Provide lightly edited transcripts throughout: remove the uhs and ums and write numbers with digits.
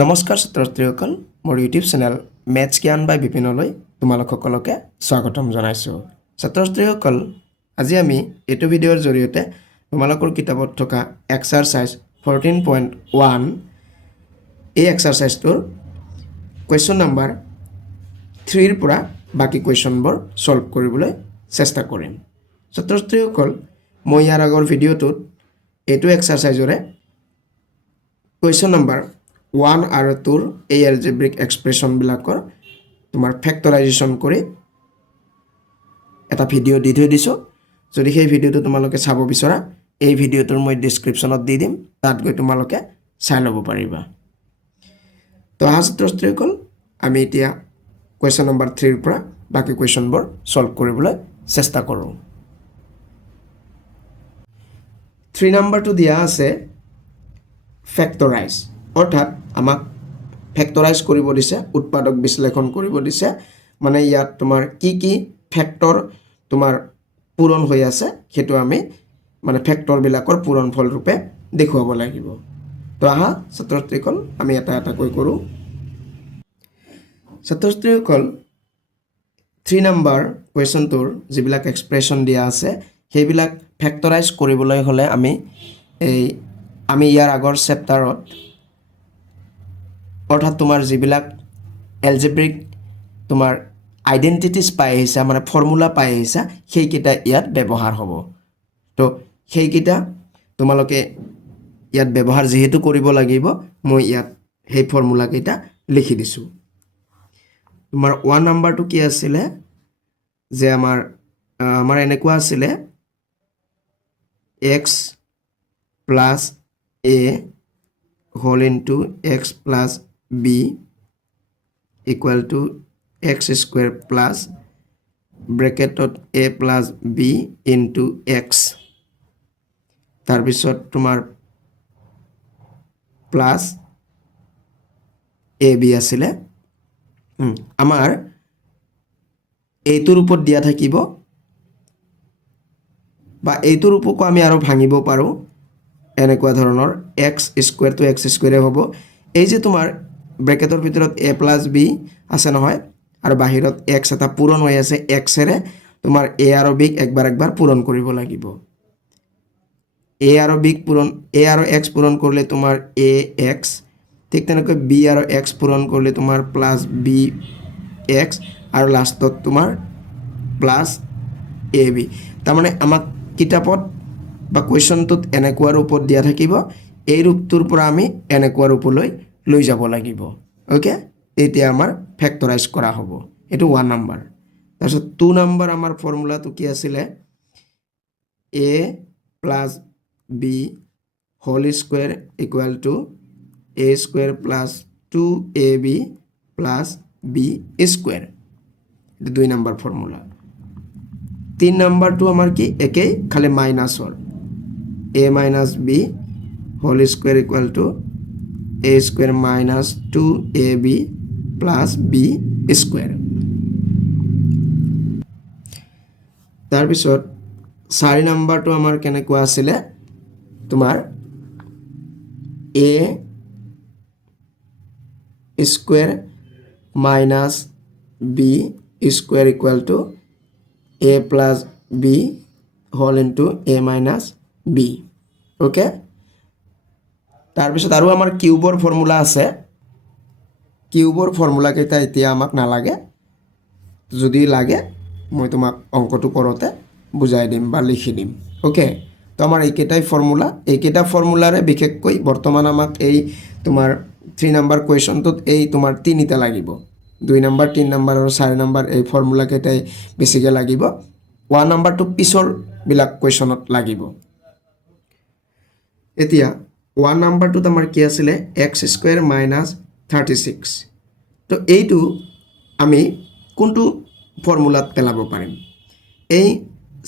নমস্কাৰ ছাত্ৰ-ছাত্ৰীসকল মোৰ ইউটিউব চেনেল মেথছ জ্ঞান বাই বিপিনলৈ তোমালোক সকলোকে স্বাগতম জনাইছোঁ ছাত্ৰ-ছাত্ৰীসকল আজি আমি এইটো ভিডিঅ'ৰ জৰিয়তে তোমালোকৰ কিতাপত থকা এক্সাৰসাইজ 14.1 এই এক্সাৰসাইজটোৰ কুৱেশ্যন নম্বৰ 3 ৰ পৰা বাকি কুৱেশ্যনবোৰ সলভ কৰিবলৈ চেষ্টা কৰিম ছাত্ৰ-ছাত্ৰীসকল মই ইয়াৰ আগৰ ভিডিঅ'টোত এইটো এক্সাৰসাইজৰে কুৱেশ্যন নম্বৰ 1 আৰু 2 এই এলজেব্ৰিক এক্সপ্ৰেছন বিলাকৰ তোমাৰ ফেক্টৰাইজেশ্যন কৰি এটা ভিডিঅ' দি থৈ দিছো যদি সেই ভিডিঅ'টো তোমালোকে চাব বিচৰা এই ভিডিঅ'টোৰ মই ডেসক্ৰিপচনত দি দিম তাত গৈ তোমালোকে চাই ল'ব পাৰিবা তো ছাত্ৰ-ছাত্ৰীসকল আমি এতিয়া কুৱেশ্যন নম্বৰ 3 ৰ পৰা বাকি কুৱেশ্যনবোৰ সলভ কৰিবলৈ চেষ্টা কৰোঁ 3 নম্বৰটো দিয়া আছে ফেক্টৰাইজ অৰ্থাৎ আমাক ফেক্টৰাইজ কৰিব দিছে উৎপাদক বিশ্লেষণ কৰিব দিছে মানে ইয়াত তোমাৰ কি ফেক্টৰ তোমাৰ পূৰণ হৈ আছে হেতু আমি মানে ফেক্টৰ বিলাকৰ পূৰণফল ৰূপে দেখুৱাব লাগিব তো আহা ছাত্ৰ-ছাত্ৰীসকল আমি এটা কৈ কৰো ছাত্ৰ-ছাত্ৰীসকল 3 নম্বৰ কুৱেশ্যনটোৰ যিবিলাক এক্সপ্ৰেছন দিয়া আছে সেইবিলাক ফেক্টৰাইজ কৰিবলৈ হলে আমি ইয়াৰ আগৰ চেপ্টাৰত অৰ্থাৎ তোমাৰ যিবিলাক এলজেব্ৰিক তোমাৰ আইডেন্টিটিজ পাই আহিছা মানে ফৰ্মুলা পাই আহিছা সেইকেইটা ইয়াত ব্যৱহাৰ হ'ব তো সেইকেইটা তোমালোকে ইয়াত ব্যৱহাৰ যেহেতু কৰিব লাগিব মই ইয়াত সেই ফৰ্মুলা কেইটা লিখি দিছো তোমাৰ 1 নম্বৰটো কি আছিল যে আমাৰ এনেকুৱা আছিল x plus a whole into x plus b equal to x square plus bracket a plus b into x তাৰপিছত তোমাৰ plus ab আছিলে আমাৰ এইটোৰ ওপৰত দিয়া থাকিব বা এইটোৰ ওপৰকো আমি আৰু ভাঙিব পাৰো এনেকুৱা ধৰণৰ x square to x square হ'ব এই যে তোমাৰ ব্ৰেকেটৰ ভিতৰত a plus b আছে নহয় আৰু বাহিৰত x এটা পূৰণ হৈ আছে x এৰে তোমাৰ a আৰু b একবাৰ পূৰণ কৰিব লাগিব a আৰু b পূৰণ a আৰু x পূৰণ কৰিলে তোমাৰ ax ঠিক তেনেকৈ b আৰু x পূৰণ কৰিলে তোমাৰ plus bx আৰু লাষ্টত তোমাৰ plus ab তাৰ মানে আমাক কিতাপত বা কোৱেশ্যনটোত এনেকুৱা ৰূপত দিয়া থাকিব এই ৰূপটোৰ পৰা আমি এনেকুৱা ৰূপলৈ লৈ যাব লাগিব ওকে এতিয়া আমাৰ ফেক্টৰাইজ কৰা হ'ব এটো 1 নম্বৰ তাৰপিছত 2 নম্বৰ আমাৰ ফৰ্মুলাটো কি আছিল a plus b whole square equal to a square plus 2ab plus b square এটো 2 নম্বৰ ফৰ্মুলা 3 নম্বৰটো আমাৰ কি একেই খালি মাইনাসৰ a minus b whole square equal to a square minus 2ab plus b square তাৰপিছত 4 নম্বৰটো আমাৰ কেনেকুৱা আছিল তোমাৰ a square minus b square equal to a plus b whole into a minus b okay তাৰপিছত আৰু আমাৰ কিউবৰ ফৰ্মুলা আছে কিউবৰ ফৰ্মুলা কেইটা এতিয়া আমাক নালাগে যদি লাগে মই তোমাক অংকটো কৰোতে বুজাই দিম বা লিখি দিম ওকে তো আমাৰ এইকেইটাই ফৰ্মুলা এইকেইটা ফৰ্মুলাৰে বিশেষকৈ বৰ্তমান আমাক এই তোমাৰ 3 নম্বৰ কুৱেশ্যনটোত এই তোমাৰ তিনিটা লাগিব 2 নম্বৰ 3 নম্বৰ আৰু 4 নম্বৰ এই ফৰ্মুলা কেইটাই বেছিকৈ লাগিব 1 নম্বৰটো পিছৰ বিলাক কুৱেশ্যনত লাগিব এতিয়া 1 নম্বৰটো আমাৰ কি আছিল x স্কয়াৰ minus 36 তো এইটো আমি কোনটো ফৰ্মুলাত পেলাব পাৰিম এই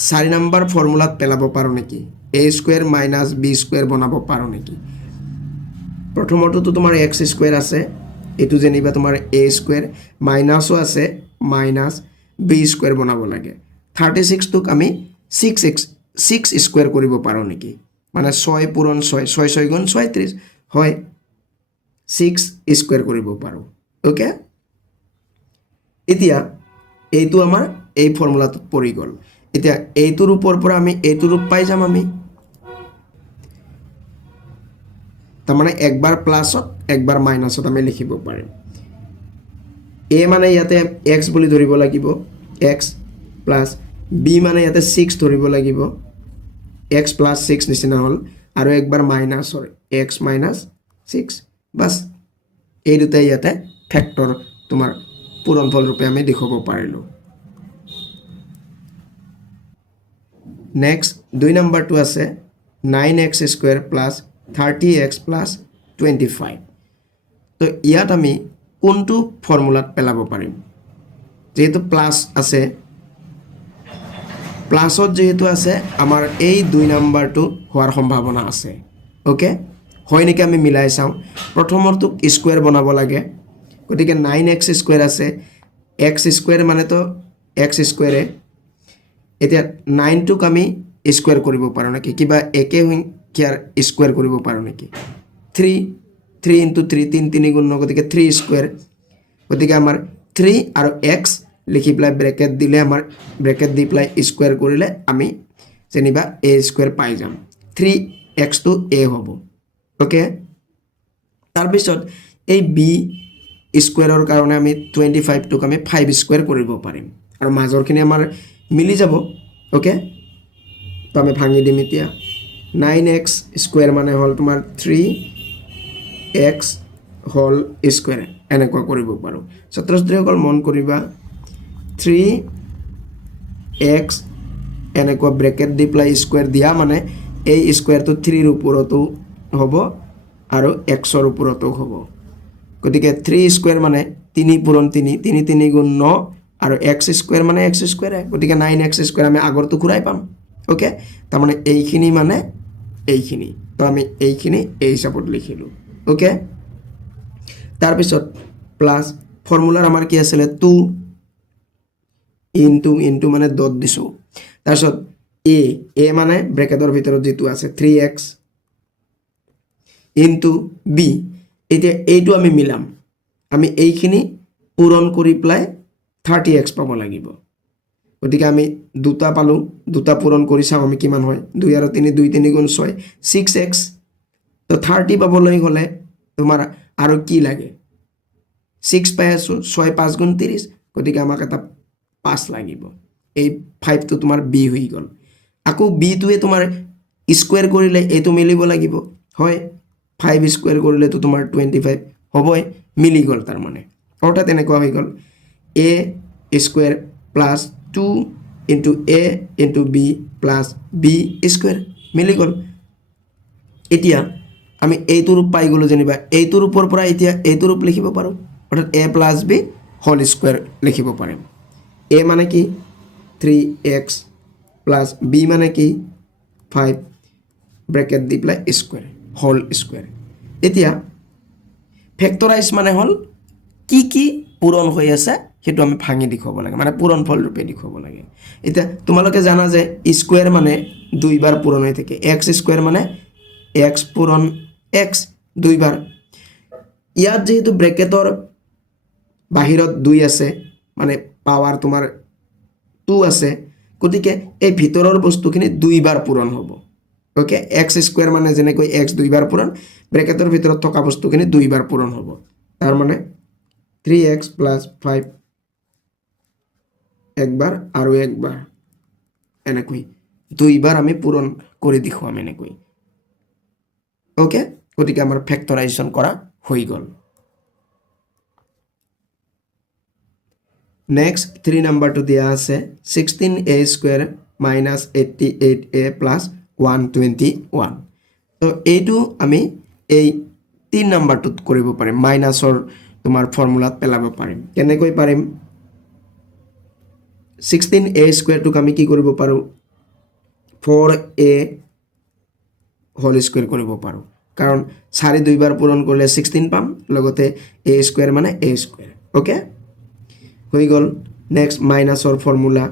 4 নম্বৰ ফৰ্মুলাত পেলাব পাৰো নেকি a square minus b square বনাব পাৰো নেকি প্ৰথমটো তোমাৰ x স্কয়াৰ আছে এটো যেনিবা তোমাৰ a স্কয়াৰ মাইনাসও আছে মাইনাস b স্কয়াৰ বনাব লাগে 36 টুক আমি 6 স্কয়াৰ কৰিব পাৰো নেকি মানে 6 পূৰণ 6 6 6 গুণ 36 হয় 6 স্কোয়াৰ কৰিব পাৰোঁ ওকে এতিয়া এইটো আমাৰ এই ফৰ্মুলাটোত পৰি গ'ল এতিয়া এইটো ৰূপৰ পৰা আমি এইটো ৰূপ পাই যাম আমি তাৰমানে একবাৰ প্লাছত একবাৰ মাইনাছত আমি লিখিব পাৰিম a মানে ইয়াতে x বুলি ধৰিব লাগিব x প্লাছ b মানে ইয়াতে 6 ধৰিব লাগিব x প্লাছ 6 নিচিনা হ'ল আৰু একবাৰ মাইনাছৰ x মাইনাছ 6 বাস এই দুটাই ইয়াতে ফেক্টৰ তোমাৰ পূৰণফল ৰূপে আমি দেখুৱাব পাৰিলোঁ নেক্সট 2 নম্বৰটো আছে 9x square plus 30x plus 25 তো ইয়াত আমি কোনটো ফৰ্মুলাত পেলাব পাৰিম যেহেতু প্লাছ আছে প্লাছত যেহেতু আছে আমাৰ এই 2 নম্বৰটো হোৱাৰ সম্ভাৱনা আছে ওকে হয় নেকি আমি মিলাই চাওঁ প্ৰথমৰটো স্কোয়াৰ বনাব লাগে গতিকে 9x স্কোয়াৰ আছে x স্কোয়াৰ মানে তো x স্কোয়াৰে এতিয়া 9 টোক আমি স্কোয়াৰ কৰিব পাৰোঁ নেকি কিবা একে সংখ্যাৰ স্কোয়াৰ কৰিব পাৰোঁ নেকি 3 into 3 3 3 গুণ গতিকে 3 স্কোয়াৰ গতিকে আমাৰ 3 আৰু x লিখি পেলাই ব্ৰেকেট দিলে আমাৰ ব্ৰেকেট দি পেলাই স্কোয়াৰ কৰিলে আমি যেনিবা a স্কোয়াৰ পাই যাম 3x টো a হ'ব ওকে তাৰপিছত এই b স্কোয়াৰৰ কাৰণে আমি 25 টোক আমি 5 স্কোয়াৰ কৰিব পাৰিম আৰু মাজৰখিনি আমাৰ মিলি যাব ওকে তো আমি ভাঙি দিম এতিয়া 9x স্কোয়াৰ মানে হ'ল তোমাৰ 3x হোল স্কোয়াৰ এনেকুৱা কৰিব পাৰোঁ ছাত্ৰ ছাত্ৰীসকল মন কৰিবা 3x এনেকুৱা ব্ৰেকেট দি পেলাই স্কোয়াৰ দিয়া মানে এই স্কোয়াৰটো 3 ৰ ওপৰতো হ'ব আৰু x ৰ ওপৰতো হ'ব গতিকে 3 স্কোয়াৰ মানে 3 পূৰণ 3 3 3 গুণ 9 আৰু x স্কোয়াৰ মানে x স্কোয়াৰ গতিকে 9x স্কোয়াৰ আমি আগৰটো ঘূৰাই পাম ওকে তাৰমানে এইখিনি মানে এইখিনি তো আমি এইখিনি এই হিচাপত লিখিলোঁ ওকে তাৰপিছত প্লাছ ফৰ্মুলাৰ আমাৰ কি আছিলে 2 ইনটু মানে ডট দিছোঁ তাৰপিছত a মানে ব্ৰেকেটৰ ভিতৰত যেটো আছে 3x ইনটু b এতিয়া এইটো আমি মিলাম আমি এইখিনি পূৰণ কৰি প্লাই 30x পাব লাগিব গতিকে আমি দুটা পালোঁ দুটা পূৰণ কৰি চাওঁ আমি কিমান হয় 2 আৰু 3 2 3 গুণ 6 6x তো 30 পাবলৈ হ'লে তোমাৰ আৰু কি লাগে 6 পাই আছোঁ 6 5 গুণ 30 গতিকে আমাক এটা 5 লাগিব এই 5 টো তোমাৰ b হৈ গ'ল আকৌ b টোৱে তোমাৰ স্কোয়াৰ কৰিলে এইটো মিলিব লাগিব হয় 5 স্কোয়াৰ কৰিলে তো তোমাৰ 25 হ'বই মিলি গ'ল তাৰ মানে অৰ্থাৎ এনেকুৱা হৈ গ'ল a square plus 2 into a into b plus b square মিলি গ'ল এতিয়া আমি এইটো ৰূপ পাই গ'লো যেনিবা এইটো ৰূপৰ পৰা এতিয়া এইটো ৰূপ লিখিব পাৰোঁ অৰ্থাৎ a plus b whole square লিখিব পাৰিম a মানে কি 3x plus b মানে কি 5 ব্ৰেকেট দি পেলাই স্কোয়াৰ হোল স্কোয়াৰ এতিয়া ফেক্টৰাইজ মানে হ'ল কি কি পূৰণ হৈ আছে সেইটো আমি ভাঙি দেখুৱাব লাগে মানে পূৰণফল ৰূপে দেখুৱাব লাগে এতিয়া তোমালোকে জানা যে স্কোয়াৰ মানে দুইবাৰ পূৰণ হৈ থাকে x স্কোয়াৰ মানে x পূৰণ x দুইবাৰ ইয়াত যেহেতু ব্ৰেকেটৰ বাহিৰত 2 আছে মানে পাৱাৰ তোমাৰ 2 আছে গতিকে এই ভিতৰৰ বস্তুখিনি দুইবাৰ পূৰণ হ'ব ওকে x স্কোয়াৰ মানে যেনেকৈ x দুইবাৰ পূৰণ ব্ৰেকেটৰ ভিতৰত থকা বস্তুখিনি দুইবাৰ পূৰণ হ'ব তাৰ মানে 3x plus 5 একবাৰ আৰু একবাৰ এনেকৈ দুইবাৰ আমি পূৰণ কৰি দেখুৱাম এনেকৈ ওকে গতিকে আমাৰ ফেক্টৰাইজেশ্যন কৰা হৈ গ'ল নেক্সট 3 নম্বৰটো দিয়া আছে 16a square minus 88a plus 121 তো এইটো আমি এই 3 নম্বৰটোত কৰিব পাৰিম মাইনাছৰ তোমাৰ ফৰ্মুলাত পেলাব পাৰিম কেনেকৈ পাৰিম 16a স্কোয়াৰটোক আমি কি কৰিব পাৰোঁ 4a হোল স্কোয়াৰ কৰিব পাৰোঁ কাৰণ 4 দুইবাৰ পূৰণ কৰিলে 16 পাম লগতে a স্কোয়াৰ মানে a স্কোয়াৰ ওকে হৈ গ'ল নেক্সট মাইনাছৰ ফৰ্মুলা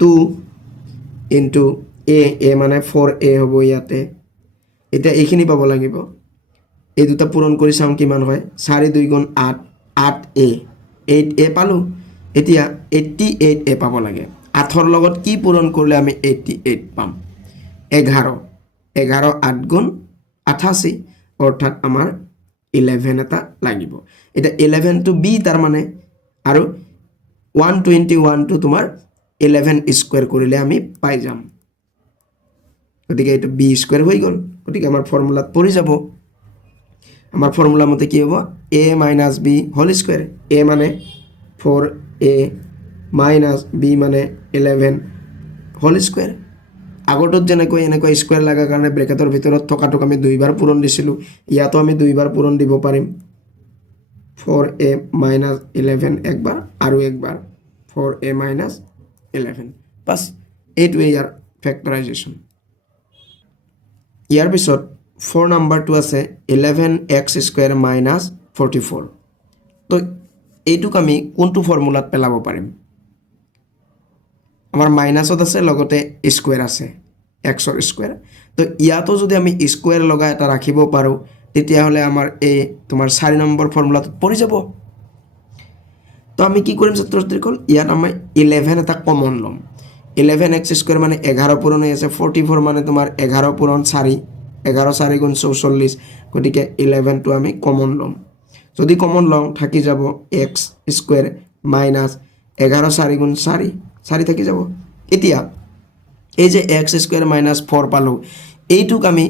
2 ইনটু a মানে 4a হ'ব ইয়াতে এতিয়া এইখিনি পাব লাগিব এই দুটা পূৰণ কৰি চাওঁ কিমান হয় 4 2 গুণ 8 8a 8a পালোঁ এতিয়া 88a পাব লাগে 8ৰ লগত কি পূৰণ কৰিলে আমি 88 পাম 11 11 8 গুণ 88 অৰ্থাৎ আমাৰ 11 এটা লাগিব এটা 11 টু b তাৰ মানে আৰু 121 টু তোমাৰ 11 স্কয়াৰ কৰিলে আমি পাই যাম গতিকে এটা b স্কয়াৰ হৈ গল গতিকে আমাৰ ফৰ্মুলাত পৰি যাব আমাৰ ফৰ্মুলা মতে কি হ'ব a - b whole square a মানে 4a - b মানে 11 হোল স্কয়াৰ আগৰটোত যেনেকৈ এনেকৈ স্কয়াৰ লাগা কাৰণে ব্ৰেকেটৰ ভিতৰত থকাটোক আমি দুইবাৰ পূৰণ দিছিলো ইয়াতো আমি দুইবাৰ পূৰণ দিব পাৰিম 4a - 11 একবাৰ আৰু একবাৰ 4a - 11 বাস এইটোৱে ইয়াৰ ফেক্টৰাইজেশ্যন ইয়াৰ পিছত 4 নাম্বাৰটো আছে 11x স্কয়াৰ - 44 তো এইটোক আমি কোনটো ফৰ্মুলাত পেলাব পাৰিম আমাৰ মাইনাসত আছে লগতে স্কয়াৰ আছে x ৰ স্কয়াৰ তো ইয়াতো যদি আমি স্কয়াৰ লগা এটা ৰাখিব পাৰো তেতিয়া হলে আমাৰ এই তোমাৰ 4 নম্বৰ ফৰ্মুলাত পৰি যাব তো আমি কি কৰিম ছাত্ৰছাত্ৰীসকল ইয়াত আমি 11 এটা কমন লম 11x স্কয়াৰ মানে 11 পূৰণ হৈ আছে 44 মানে তোমাৰ 11 পূৰণ 4 11 4 গুণ 44 গতিকে 11 টো আমি কমন লম যদি কমন লওঁ থাকি যাব x স্কয়াৰ মাইনাস 11 4 গুণ 4 4 থাকি যাব এতিয়া এই যে x স্কয়াৰ মাইনাস 4 পালো এইটোক আমি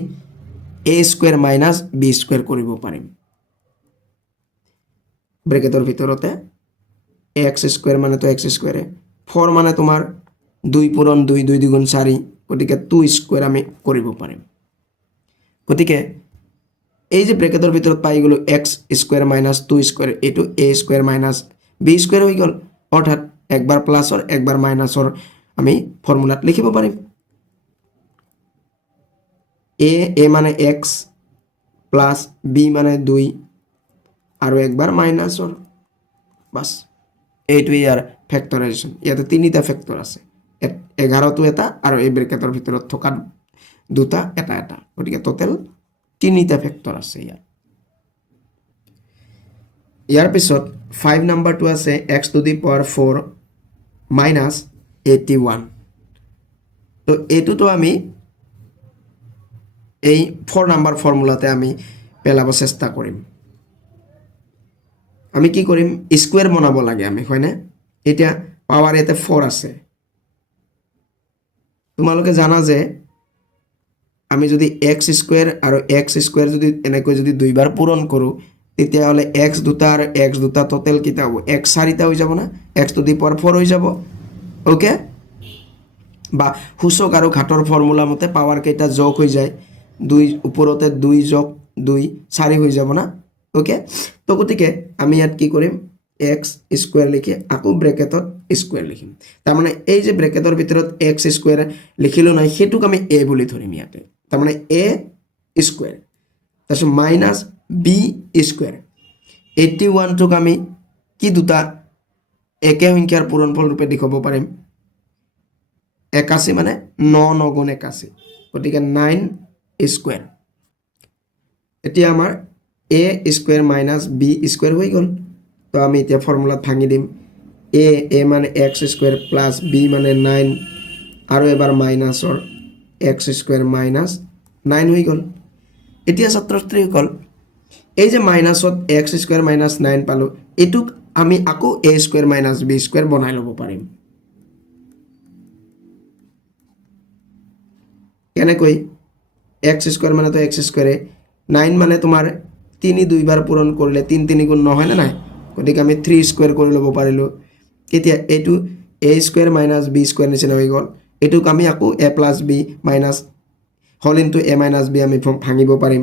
a square minus b square কৰিব পাৰিম ব্ৰেকেটৰ ভিতৰতে x স্কয়াৰ মানে তো x স্কয়াৰ 4 মানে তোমাৰ 2 পূৰণ 2 2 দুগুণ 4 গতিকে 2 স্কয়াৰ আমি কৰিব পাৰিম গতিকে এই যে ব্ৰেকেটৰ ভিতৰত পাই গলো x স্কয়াৰ মাইনাস 2 স্কয়াৰ এটো a square minus b square হৈ গল অৰ্থাৎ একবাৰ প্লাসৰ একবাৰ মাইনাসৰ আমি ফৰ্মুলাত লিখিব পাৰিম a মানে x প্লাস b মানে 2 আৰু একবাৰ মাইনাসৰ বাস এইটোৱে ইয়াৰ ফেক্টৰাইজেশ্যন ইয়াতে তিনিটা ফেক্টৰ আছে 11 টো এটা আৰু এই ব্ৰেকেটৰ ভিতৰত থকা দুটা এটা এটা গতিকে টোটাল তিনিটা ফেক্টৰ আছে ইয়াৰ পিছত 5 নাম্বাৰটো আছে x to the power 4 minus 81 তো এইটোতো আমি এই 4 নাম্বাৰ ফৰ্মুলাতে আমি পেলাব চেষ্টা কৰিম আমি কি কৰিম স্কয়াৰ বনাব লাগে আমি হয়নে এতিয়া পাৱাৰ এতে 4 আছে তোমালোকে জানা যে আমি যদি x স্কয়াৰ আৰু x স্কয়াৰ যদি এনেকৈ যদি দুইবাৰ পূৰণ কৰো তেতিয়া হলে x দুটা আৰু x দুটা টোটাল কিটা হ'ব x চাৰিটা হৈ যাব না x টু দি পাৱাৰ 4 হৈ যাব ওকে বা হুসক আৰু ঘাটৰ ফৰ্মুলা মতে পাৱাৰ কেইটা যোগ হৈ যায় 2 ওপৰতে 2 যোগ 2 4 হৈ যাব না ওকে তো গতিকে আমি ইয়াত কি কৰিম x স্কয়াৰ লিখি আকৌ ব্ৰেকেটত স্কয়াৰ লিখিম তাৰ মানে এই যে ব্ৰেকেটৰ ভিতৰত x স্কয়াৰ লিখিলো নাই হেতুক আমি a বুলি ধৰিম ইয়াতে তাৰ মানে a স্কয়াৰ তাৰপিছত মাইনাস b স্কয়াৰ 81 টোক আমি কি দুটা একে সংখ্যাৰ পূৰণফল ৰূপে দেখাব পাৰিম 81 মানে 9 9 গুণ 81 গতিকে 9 স্কয়াৰ এতিয়া আমাৰ a square minus b square হৈ গল তো আমি এতিয়া ফৰ্মুলাত ভাঙি দিম a মানে x স্কয়াৰ প্লাস b মানে 9 আৰু এবাৰ মাইনাসৰ x স্কয়াৰ মাইনাস 9 হৈ গল এতিয়া ছাত্ৰছাত্ৰীসকল এই যে মাইনাসত x স্কয়াৰ মাইনাস 9 পালো এটুক আমি আকৌ a square minus b square বনাই লব পাৰিম কেনেকৈ x স্কয়াৰ মানে তো x স্কয়াৰ 9 মানে তোমাৰ 3 দুইবাৰ পূৰণ কৰিলে 3 3 গুণ নহয় না নাই গতিকে আমি 3 স্কয়াৰ কৰি লব পাৰিলো এতিয়া এটো a square minus b square নিচিনা হৈ গল এটুক আমি আকৌ a plus b minus whole into a minus b আমি ভাঙিব পাৰিম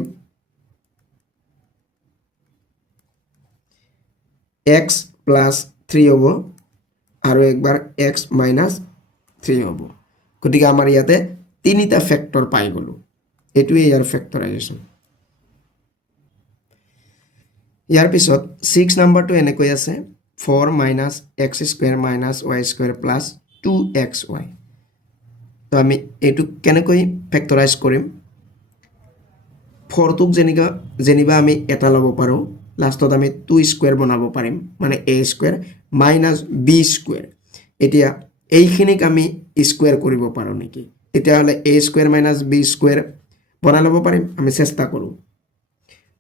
x প্লাস 3 হ'ব আৰু একবাৰ x মাইনাস 3 হ'ব গতিকে আমাৰ ইয়াতে তিনিটা ফেক্টৰ পাই গলো এটোৱে ইয়াৰ ফেক্টৰাইজেশ্যন ইয়াৰ পিছত 6 নাম্বাৰটো এনেকৈ আছে 4 minus x square minus y square plus 2xy তো আমি এটু কেনেকৈ ফেক্টৰাইজ কৰিম ফৰটোক যেনিবা আমি এটা ল'ব পাৰোঁ লাষ্টত আমি 2 স্কুৱেৰ বনাব পাৰিম মানে a square minus b square এতিয়া এইখিনিক আমি স্কুৱেৰ কৰিব পাৰোঁ নেকি তেতিয়াহ'লে a square minus b square বনাই ল'ব পাৰিম আমি চেষ্টা কৰোঁ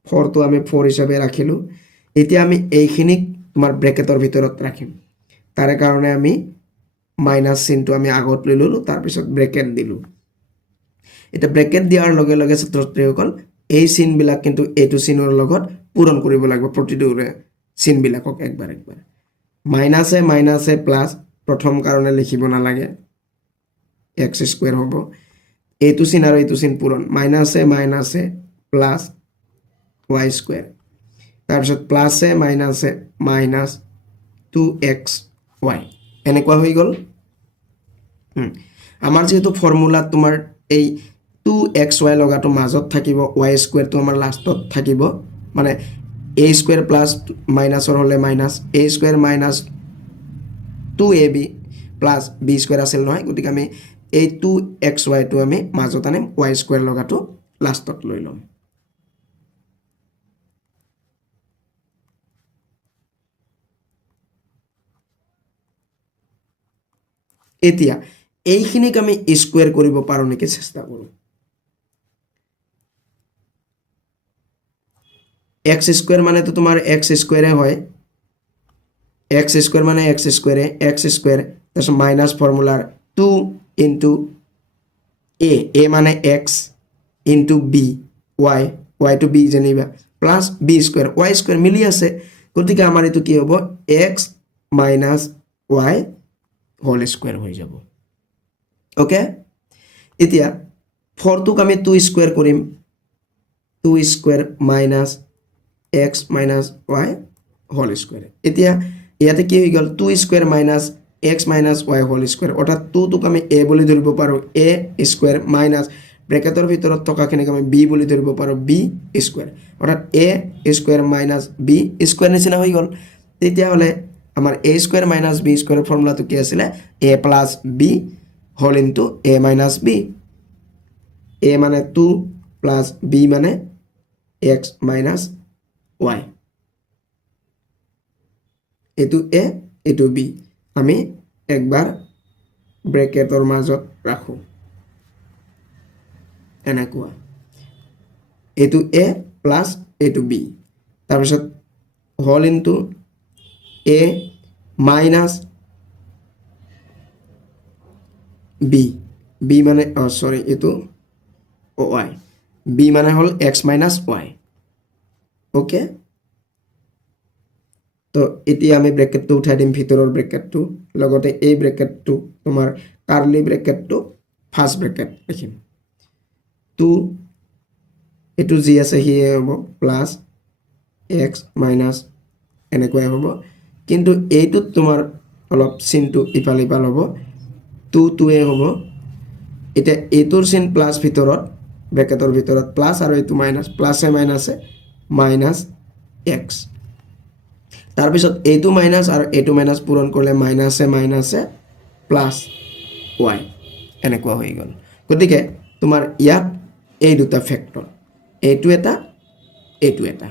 ফৰটো আমি 4 হিচাপে ৰাখিলোঁ এতিয়া আমি এইখিনিক তোমাৰ ব্ৰেকেটৰ ভিতৰত ৰাখিম তাৰে কাৰণে আমি মাইনাছ চিনটো আমি আগত লৈ ল'লোঁ তাৰপিছত ব্ৰেকেট দিলোঁ এটা ব্ৰেকেট দিয়াৰ লগে লগে ছাত্ৰ-ছাত্ৰীসকল এই চিনবিলাক কিন্তু এইটো চিনৰ লগত পূৰণ কৰিব লাগিব প্ৰতিটোৰে চিনবিলাকক একবাৰ মাইনাছে প্লাছ প্ৰথম কাৰণে লিখিব নালাগে x স্কুৱেৰ হ'ব এইটো চিন আৰু এইটো চিন পূৰণ মাইনাছে প্লাছ y স্কুৱেৰ তাৰপিছত প্লাছে মাইনাছে মাইনাছ 2xy এনেকুৱা হৈ গ'ল আমাৰ যেহেতু ফৰ্মুলাত তোমাৰ এই 2xy লগাটো মাজত থাকিব y স্কুৱেৰটো আমাৰ লাষ্টত থাকিব মানে a স্কুৱেৰ প্লাছ মাইনাছৰ হ'লে minus a square minus 2ab plus b square আছিল নহয় গতিকে আমি এই 2xy টো আমি মাজত আনিম y স্কুৱেৰ লগাটো লাষ্টত লৈ ল'ম এতিয়া এইখিনিক আমি স্কুৱেৰ কৰিব পাৰোঁ নেকি চেষ্টা কৰোঁ x স্কুৱেৰ মানে তো তোমাৰ x স্কুৱেৰে হয় x স্কুৱেৰ মানে x স্কুৱেৰে x স্কুৱেৰ তাৰপিছত মাইনাছ ফৰ্মুলাৰ 2 ইনটু a মানে x into b y to b যেনিবা plus b square y square মিলি আছে গতিকে আমাৰ এইটো কি হ'ব x minus y whole square হৈ যাব ওকে এতিয়া 4টোক আমি 2 স্কুৱেৰ কৰিম 2 square minus x minus y whole square এতিয়া ইয়াতে কি হৈ গ'ল 2 square minus x minus y whole square অৰ্থাৎ 2টোক আমি a বুলি ধৰিব পাৰোঁ a স্কুৱেৰ মাইনাছ ব্ৰেকেটৰ ভিতৰত থকাখিনিক আমি b বুলি ধৰিব পাৰোঁ b স্কুৱেৰ অৰ্থাৎ a square minus b square নিচিনা হৈ গ'ল তেতিয়াহ'লে আমাৰ a square minus b square ফৰ্মুলাটো কি আছিলে a plus b whole into a minus b a মানে 2 প্লাছ b মানে x মাইনাছ y এইটো a এইটো b আমি একবাৰ ব্ৰেকেটৰ মাজত ৰাখোঁ এনেকুৱা এইটো a প্লাছ এইটো b তাৰপিছত whole into a minus b মানে সৰি এইটো y b মানে হ'ল x মাইনাছ y ওকে তো এতিয়া আমি ব্ৰেকেটটো উঠাই দিম ভিতৰৰ ব্ৰেকেটটো লগতে এই ব্ৰেকেটটো তোমাৰ কাৰ্লি ব্ৰেকেটটো ফাৰ্ষ্ট ব্ৰেকেট লিখিম 2 এইটো যি আছে সিয়ে হ'ব প্লাছ x মাইনাছ এনেকুৱাই হ'ব কিন্তু এইটোত তোমাৰ অলপ চিনটো ইফাল ইফাল হ'ব 2 হ'ব এতিয়া এইটোৰ চিন প্লাছ ভিতৰত ব্ৰেকেটৰ ভিতৰত প্লাছ আৰু এইটো মাইনাছ প্লাছে মাইনাছে মাইনাছ x তাৰপিছত এইটো মাইনাছ আৰু এইটো মাইনাছ পূৰণ কৰিলে মাইনাছে প্লাছ y এনেকুৱা হৈ গ'ল গতিকে তোমাৰ ইয়াত এই দুটা ফেক্টৰ এইটো এটা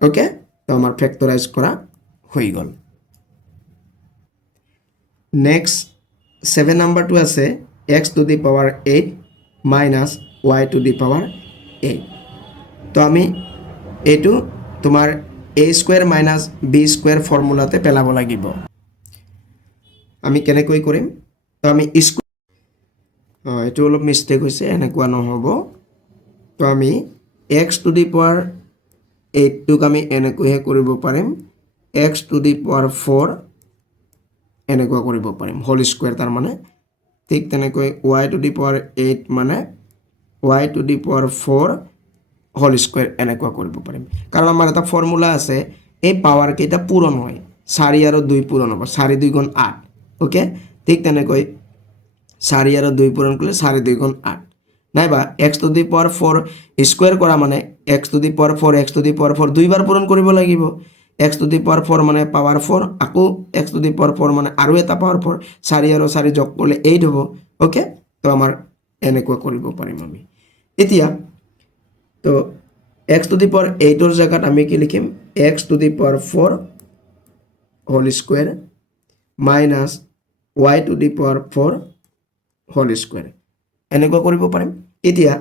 ওকে তো আমাৰ ফেক্টৰাইজ কৰা হৈ গ'ল নেক্সট 7 নাম্বাৰটো আছে x to the power 8 minus y to the power 8 তো আমি এইটো তোমাৰ a square minus b square ফৰ্মুলাতে পেলাব লাগিব আমি কেনেকৈ কৰিম তো আমি এইটো অলপ মিষ্টেক হৈছে এনেকুৱা নহ'ব তো আমি x টু দি পাৱাৰ 8টোক আমি এনেকৈহে কৰিব পাৰিম x টু দি পাৱাৰ 4 এনেকুৱা কৰিব পাৰিম হোল স্কুৱেৰ তাৰমানে ঠিক তেনেকৈ y টু দি পাৱাৰ 8 মানে y to the power 4 whole square এনেকুৱা কৰিব পাৰিম কাৰণ আমাৰ এটা ফৰ্মুলা আছে এই পাৱাৰ কেইটা পূৰণ হয় 4 আৰু 2 পূৰণ হ'ব 4 2 গুণ 8 ওকে ঠিক তেনেকৈ 4 আৰু 2 পূৰণ কৰিলে 4 2 গুণ 8 নাইবা x to the power 4 square কৰা মানে x to the power 4 x to the power 4 দুইবাৰ পূৰণ কৰিব লাগিব x টু দি পাৱাৰ 4 মানে পাৱাৰ 4 আকৌ x টু দি পাৱাৰ 4 মানে আৰু এটা পাৱাৰ 4 4 আৰু 4 যোগ কৰিলে 8 হ'ব ওকে তো আমাৰ এনেকুৱা কৰিব পাৰিম আমি এতিয়া তো x টু দি পাৱাৰ 8ৰ জায়গাত আমি কি লিখিম x to the power 4 whole square minus y to the power 4 whole square এনেকুৱা কৰিব পাৰিম এতিয়া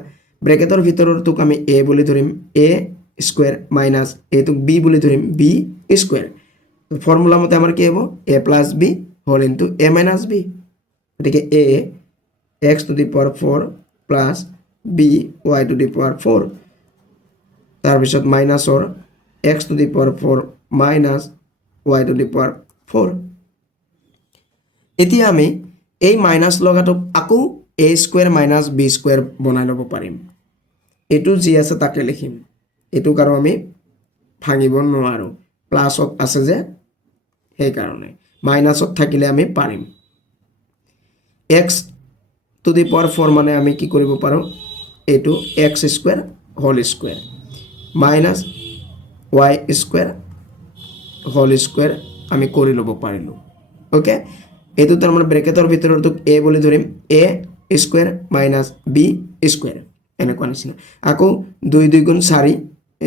ব্ৰেকেটৰ ভিতৰৰটোক আমি a বুলি ধৰিম a স্কয়াৰ মাইনাস এটোক b বুলি ধৰিম b স্কয়াৰ তো ফৰ্মুলা মতে আমাৰ কি হ'ব a plus b whole into a minus b গতিকে a x to the power 4 plus b y to the power 4 তাৰপিছত মাইনাসৰ x to the power 4 minus y to the power 4 এতিয়া আমি এই মাইনাস লগাটোক আকৌ a square minus b square বনাই ল'ব পাৰিম এটো যি আছে তাকে লিখিম এটো কাৰো আমি ভাঙিব নোৱাৰো প্লাসত আছে যে সেই কাৰণে মাইনাসত থাকিলে আমি পাৰিম x টু দি পাৱাৰ 4 মানে আমি কি কৰিব পাৰো এটো x square whole square minus y square whole square আমি কৰি ল'ব পাৰিলো ওকে এটো তাৰ মানে ব্ৰেকেটৰ ভিতৰটো a বুলি ধৰিম a square minus b square এনেকুৱা নিচিনা আকৌ 2 2 গুণ 4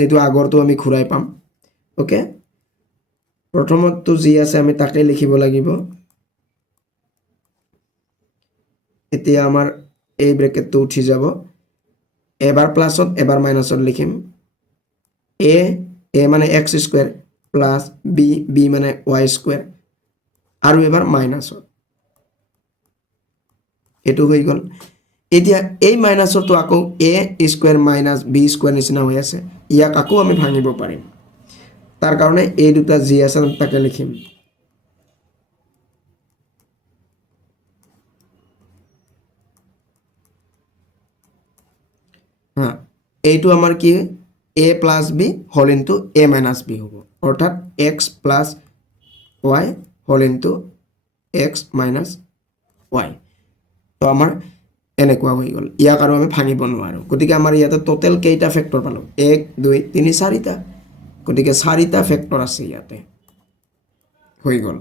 এটো আগৰটো আমি ঘূৰাই পাম ওকে প্ৰথমটো যি আছে আমি তাকে লিখিব লাগিব এতিয়া আমাৰ এই ব্ৰেকেটটো উঠি যাব এবাৰ প্লাসত এবাৰ মাইনাসত লিখিম a মানে x স্কয়াৰ প্লাস b মানে y স্কয়াৰ আৰু এবাৰ মাইনাসত এটো হৈ গল এতিয়া এই মাইনাসৰটো আকৌ a square minus b square নিচিনা হৈ আছে ইয়াক আকৌ আমি ভাঙিব পাৰিম তাৰ কাৰণে এই দুটা যি আছে তাকে লিখিম হ্যাঁ এইটো আমাৰ কি a plus b whole into a minus b হ'ব অৰ্থাৎ x plus y whole into x minus y তো আমাৰ এনেকুৱা হৈ গল ইয়াক আৰু আমি ভাঙিব নোৱাৰো গতিকে আমাৰ ইয়াতে টোটাল কেইটা ফেক্টৰ পালো 1 2 3 4টা গতিকে 4টা ফেক্টৰ আছে ইয়াতে হৈ গল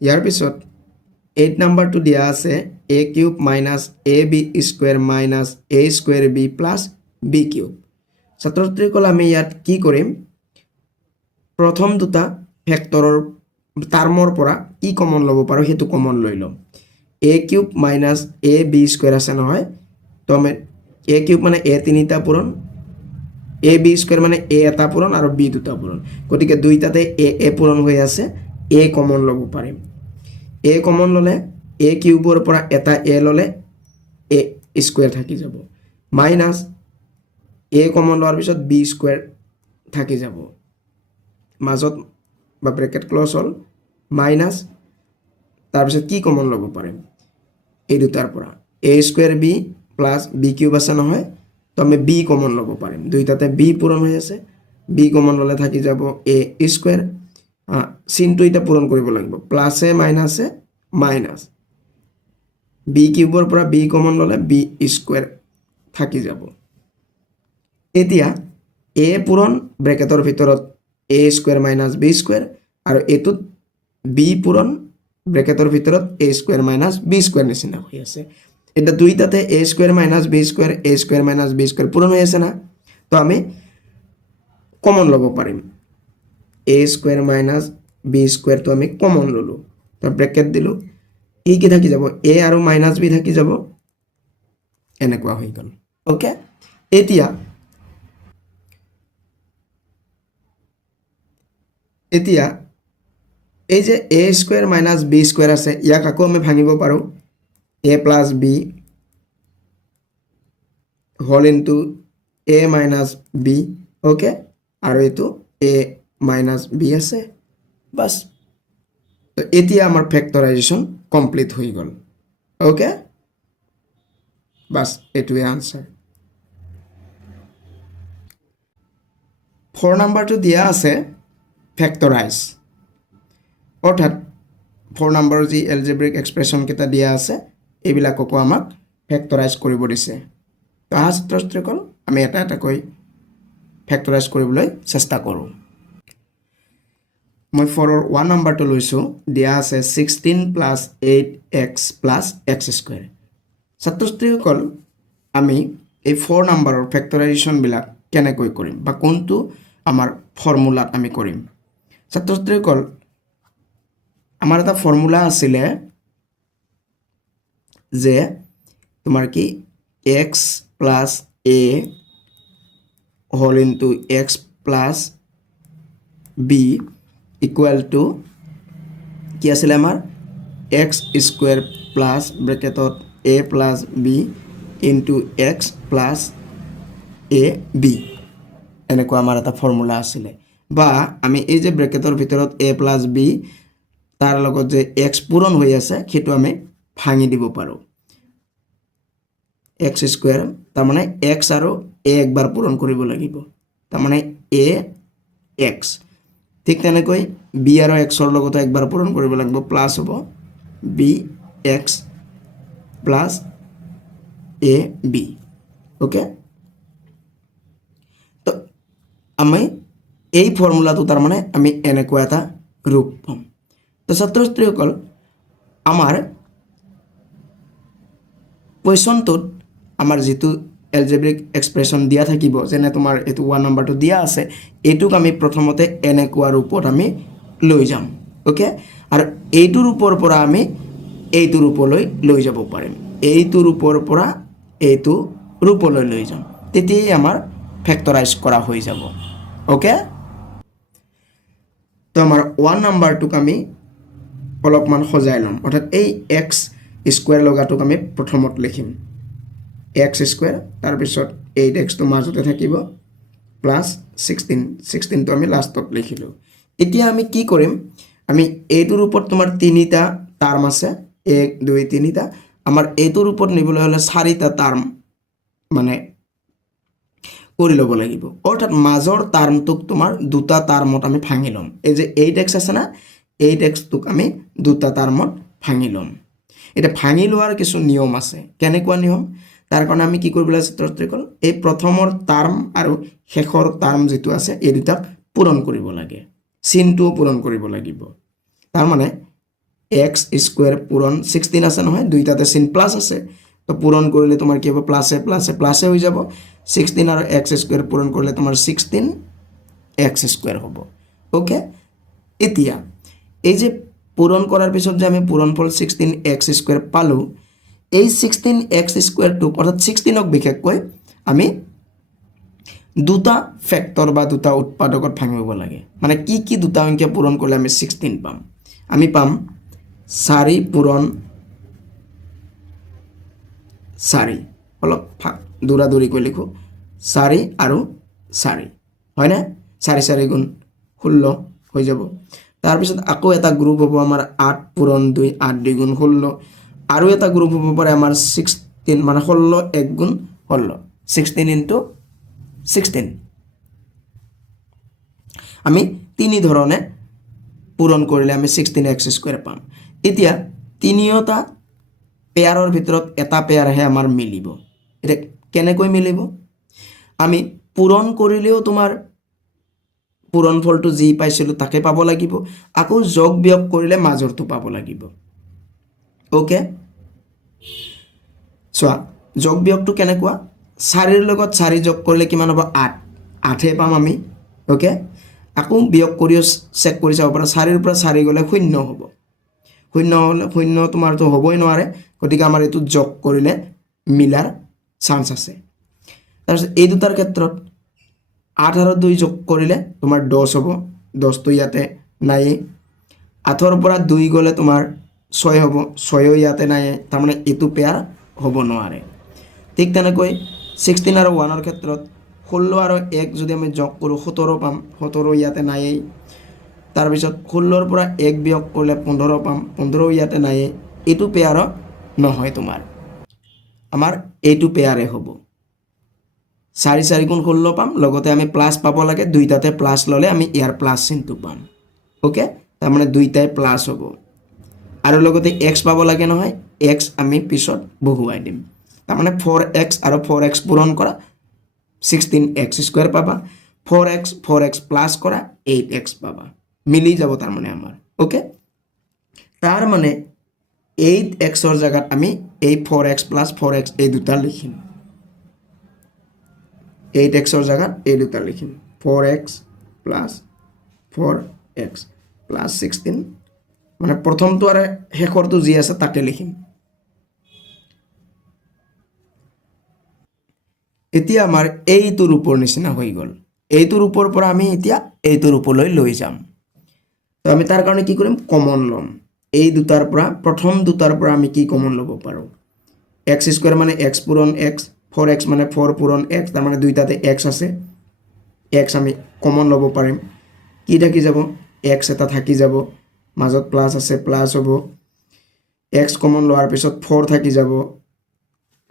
ইয়াৰ পিছত 8 নাম্বাৰটো দিয়া আছে a cube minus ab square minus a square b plus b cube ছাত্ৰছাত্ৰীসকল আমি ইয়াত কি কৰিম প্ৰথম দুটা ফেক্টৰৰ টাৰ্মৰ পৰা কি কমন ল'ব পাৰো হেতু কমন লৈ লম a cube minus a b square আছে নহয় তো আমি a কিউব মানে a তিনিটা পূৰণ a b স্কয়াৰ মানে a এটা পূৰণ আৰু b দুটা পূৰণ গতিকে দুইটাতে a পূৰণ হৈ আছে a কমন ল'ব পাৰিম a কমন ললে a কিউবৰ পৰা এটা a ললে a স্কয়াৰ থাকি যাব মাইনাস a কমন লোৱাৰ পিছত b স্কয়াৰ থাকি যাব মাজত বা ব্ৰেকেট ক্লোজ হল মাইনাস তাৰপিছত কি কমন ল'ব পাৰিম এই দুটাৰ পৰা a square b plus b cube আছে নহয় তো আমি b কমন ল'ব পাৰিম দুইটাতে b পূৰণ হৈ আছে b কমন ললে থাকি যাব a স্কয়াৰ চিনটো এটা পূৰণ কৰিব লাগিব প্লাস এ মাইনাস এ মাইনাস b কিউবৰ পৰা b কমন ললে b স্কয়াৰ থাকি যাব এতিয়া a পূৰণ ব্ৰেকেটৰ ভিতৰত a square minus b square আৰু এটোত b পূৰণ ব্ৰেকেটৰ ভিতৰত a square minus b square নিচিনা হৈ আছে এটা দুইটাতে a square minus b square a square minus b square পূৰণ হৈ আছে না তো আমি কমন ল'ব পাৰিম a square minus b square তো আমি কমন ললো তো ব্ৰেকেট দিলো ই কি থাকি যাব a আৰু মাইনাস b থাকি যাব এনেকুৱা হৈ গল ওকে এতিয়া এই যে a square minus b square আছে ইয়াক আকৌ আমি ভাঙিব পাৰো a plus b whole into a minus b okay আৰু এটো a মাইনাস b আছে বাস তো এতিয়া আমাৰ ফেক্টৰাইজেশন কমপ্লিট হৈ গল ওকে বাস এটোৱে আনসাৰ 4 নাম্বাৰটো দিয়া আছে ফেক্টৰাইজ অৰ্থাৎ 4 নাম্বাৰৰ যি এলজেব্ৰিক এক্সপ্ৰেছন কেইটা দিয়া আছে এইবিলাককো আমাক ফেক্টৰাইজ কৰিব দিছে তো ছাত্ৰছাত্ৰীসকল আমি এটা এটাকৈ ফেক্টৰাইজ কৰিবলৈ চেষ্টা কৰোঁ মই 4ৰ 1 নাম্বাৰটো লৈছো দিয়া আছে 16 plus 8x plus x square ছাত্ৰছাত্ৰীসকল আমি এই 4 নাম্বাৰৰ ফেক্টৰাইজেশ্যনবিলাক কেনেকৈ কৰিম বা কোনটো আমাৰ ফৰ্মুলাত আমি কৰিম ছাত্ৰ ছাত্ৰীসকল আমাৰ এটা ফৰ্মুলা আছিলে যে তোমাৰ কি x plus a whole into x plus b equal to কি আছিলে আমাৰ x square plus ব্ৰেকেটত a plus b into x plus a b এনেকুৱা আমাৰ এটা ফৰ্মুলা আছিলে বা আমি এই যে ব্ৰেকেটৰ ভিতৰত a plus b তাৰ লগত যে x পূৰণ হৈ আছে সেইটো আমি ভাঙি দিব পাৰোঁ x স্কয়াৰ তাৰ মানে x আৰু a একবাৰ পূৰণ কৰিব লাগিব তাৰ মানে a x ঠিক তেনেকৈ b আৰু x ৰ লগত একবাৰ পূৰণ কৰিব লাগিব প্লাস হ'ব b x plus a b okay তো আমি এই ফৰ্মুলাটো তাৰ মানে আমি এনেকুৱা এটা ৰূপ পাম তো ছাত্ৰ ছাত্ৰীসকল আমাৰ কুৱেশ্যনটোত আমাৰ যেটো এলজেব্ৰিক এক্সপ্ৰেছন দিয়া থাকিব যেনে তোমাৰ এটো 1 নম্বৰটো দিয়া আছে এটুক আমি প্ৰথমতে এনেকুৱা ৰূপত আমি লৈ যাম ওকে আৰু এইটো ৰূপৰ পৰা আমি এইটো ৰূপলৈ লৈ যাব পাৰিম এইটো ৰূপৰ পৰা এইটো ৰূপলৈ লৈ যাম তেতিয়াই আমাৰ ফেক্টৰাইজ কৰা হৈ যাব ওকে তো আমাৰ 1 নম্বৰটোক আমি অলপমান সজাই লম অৰ্থাৎ এই x স্কয়াৰ লগাটোক আমি প্ৰথমত লিখিম x স্কয়াৰ তাৰ পিছত 8x তো মাজতে থাকিব প্লাস 16 তো আমি লাষ্টত লিখিলো এতিয়া আমি কি কৰিম আমি এইটোৰ ওপৰত তোমাৰ তিনিটা টাৰ্ম আছে 1 2 3টা আমাৰ এইটোৰ ওপৰত নিবলৈ হলে চাৰিটা টাৰ্ম মানে কৰি ল'ব লাগিব অৰ্থাৎ মাজৰ টাৰ্মটোক তোমাৰ দুটা টার্মত আমি ভাঙি লম এই যে 8x আছে না 8x তোক আমি দুটা টার্মত ভাঙি লম এটা ভাঙি লোৱাৰ কিছু নিয়ম আছে কেনেকুৱা নিয়ম তাৰ কাৰণে আমি কি কৰিব লাগিব ছাত্ৰসকল এই প্ৰথমৰ টাৰ্ম আৰু শেষৰ টাৰ্ম যেটো আছে এই দুটা পূৰণ কৰিব লাগে চিনটো পূৰণ কৰিব লাগিব তাৰ মানে x স্কয়াৰ পূৰণ 16 আছে নহয় দুইটাতে চিন প্লাস আছে তো পূৰণ কৰিলে তোমাৰ কি হ'ব প্লাসে প্লাসে প্লাসে হৈ যাব 16 আৰু x স্কয়াৰ পূৰণ কৰিলে তোমাৰ 16 x স্কয়াৰ হ'ব ওকে এতিয়া এই যে পূৰণ কৰাৰ পিছত যে আমি পূৰণফল 16 x স্কয়াৰ পালো এই 16 x স্কয়াৰ টু অৰ্থাৎ 16 ক বিশেষকৈ আমি দুটা ফেক্টৰ বা দুটা উৎপাদকত ভাঙিব লাগে মানে কি দুটা সংখ্যা পূৰণ কৰিলে আমি 16 পাম আমি পাম 4 পূৰণ 4 অলপ দূৰাদূৰি কৈ লিখো 4 আৰু 4 হয় না 4 4 গুণ 16 হৈ যাব তাৰ পিছত আকৌ এটা গ্ৰুপ হ'ব আমাৰ 8 পূৰণ 2 8 2 গুণ 16 আৰু এটা গ্ৰুপ হ'ব পাৰে আমাৰ 16 মানে 16 1 গুণ 16 16 into 16 আমি তিনি ধৰণে পূৰণ কৰিলে আমি 16x স্কয়াৰ পাম এতিয়া তিনিওটা পেয়াৰৰ ভিতৰত এটা পেয়াৰহে আমাৰ মিলিব এটা কেনেকৈ মিলিব আমি পূৰণ কৰিলেও তোমাৰ পূৰণফলটো যি পাইছিলো তাকে পাব লাগিব আকৌ যোগ বিয়োগ কৰিলে মাজৰটো পাব লাগিব ওকে সো যোগ বিয়োগটো কেনেকুৱা 4 ৰ লগত 4 যোগ কৰিলে কিমান হ'ব 8 8 হে পাম আমি ওকে আকৌ বিয়োগ কৰিও চেক কৰি চাব পাৰা 4 ৰ পৰা 4 গলে 0 হ'ব 0 হলে 0 তোমাৰটো হ'বই নোৱাৰে গতিকে আমাৰ এটো যোগ কৰিলে মিলাৰ চান্স আছে তাৰপিছত এই দুটাৰ ক্ষেত্ৰত 8 আৰু 2 যোগ কৰিলে তোমাৰ 10 হ'ব 10 তো ইয়াতে নাই 8 ৰ পৰা 2 গলে তোমাৰ 6 হ'ব 6 ইয়াতে নাই তাৰ মানে এটো পেয়াৰ হ'ব নোৱাৰে ঠিক তেনেকৈ 16 আৰু 1 ৰ ক্ষেত্ৰত 16 আৰু 1 যদি আমি যোগ কৰো 17 পাম 17 ইয়াতে নাই তাৰ পিছত 16 ৰ পৰা 1 বিয়োগ কৰিলে 15 পাম 15 ইয়াতে নাই এটো পেয়াৰ নহয় তোমাৰ আমাৰ এটো পেয়াৰে হ'ব 4 4 গুণ 16 পাম লগতে আমি প্লাস পাব লাগে দুইটাতে প্লাস ললে আমি ইয়াৰ প্লাস চিনটো পাম ওকে তাৰ মানে দুইটাই প্লাস হ'ব আৰু লগতে x পাব লাগে নহয় x আমি পিছত বহুৱাই দিম তাৰ মানে 4x আৰু 4x পূৰণ কৰা 16x স্কয়াৰ পাবা 4x প্লাস কৰা 8x পাবা মিলি যাব তাৰ মানে আমাৰ ওকে তাৰ মানে 8x ৰ জায়গাত আমি এই 4x plus 4x এই দুটা লিখিম 8xৰ জাগাত এই দুটা লিখিম 4x প্লাছ 4x প্লাছ 16 মানে প্ৰথমটো আৰু শেষৰটো যি আছে তাকে লিখিম এতিয়া আমাৰ এইটোৰ ওপৰ নিচিনা হৈ গ'ল এইটোৰ ওপৰ পৰা আমি এতিয়া এইটোৰ ওপৰলৈ লৈ যাম তো আমি তাৰ কাৰণে কি কৰিম কমন ল'ম এই দুটাৰ পৰা প্ৰথম দুটাৰ পৰা আমি কি কমন ল'ব পাৰো x স্কয়াৰ মানে x পূৰণ x 4x মানে 4 পূৰণ x তাৰ মানে দুইটাতে x আছে x আমি কমন ল'ব পাৰিম কি থাকি যাব x এটা থাকি যাব মাজত প্লাস আছে প্লাস হ'ব x কমন লোৱাৰ পিছত 4 থাকি যাব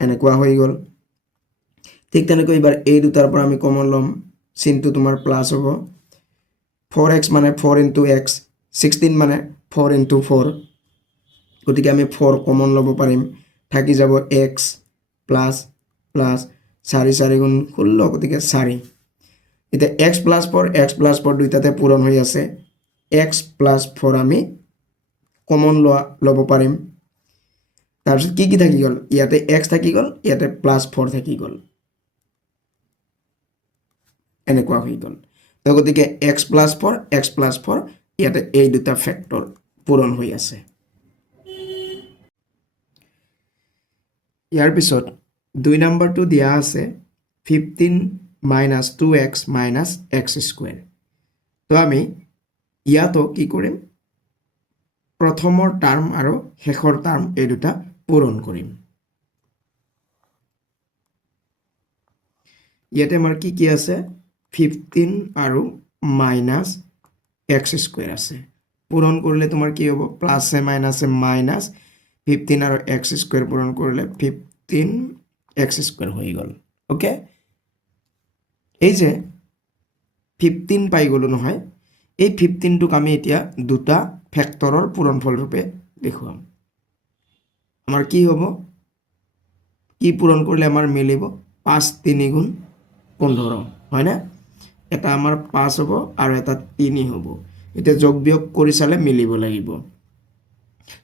এনেকুৱা হৈ গ'ল ঠিক তেনেকৈ এবাৰ এই দুটাৰ পৰা আমি কমন ল'ম চিনটো তোমাৰ প্লাস হ'ব 4x মানে 4 into x 16 মানে 4 into 4 গতিকে আমি 4 কমন ল'ব পাৰিম থাকি যাব x প্লাস প্লাস 4 4 গুণ 16 গতিকে 4 এটা x plus 4 দুইটাতে পূৰণ হৈ আছে x plus 4 আমি কমন ল'ব পাৰিম তাৰপিছত কি থাকি গ'ল ইয়াতে x থাকি গ'ল ইয়াতে প্লাস 4 থাকি গ'ল এনেকুৱা হৈ গ'ল তো গতিকে x plus 4 ইয়াতে এই দুটা ফেক্টৰ পূৰণ হৈ আছে ইয়াৰ পিছত 2 নম্বৰটো দিয়া আছে 15 minus 2x minus x square তো আমি ইয়াতো কি কৰিম প্ৰথমৰ টাৰ্ম আৰু শেষৰ টাৰ্ম এই দুটা পূৰণ কৰিম ইয়াতে আমাৰ কি আছে 15 আৰু minus x square আছে পূৰণ কৰিলে তোমাৰ কি হ'ব প্লাস এ মাইনাস এ মাইনাস 15 আৰু x square পূৰণ কৰিলে 15 x square হৈ গ'ল ওকে এই যে 15 পাই গলো নহয় এই 15 টোক আমি এতিয়া দুটা ফেক্টৰৰ পূৰণফল ৰূপে দেখুৱাম আমাৰ কি হ'ব কি পূৰণ কৰিলে আমাৰ মিলিব 5 3 গুণ 15 হয় না এটা আমাৰ 5 হ'ব আৰু এটা 3 হ'ব এটা যোগ বিয়োগ কৰি চালে মিলিব লাগিব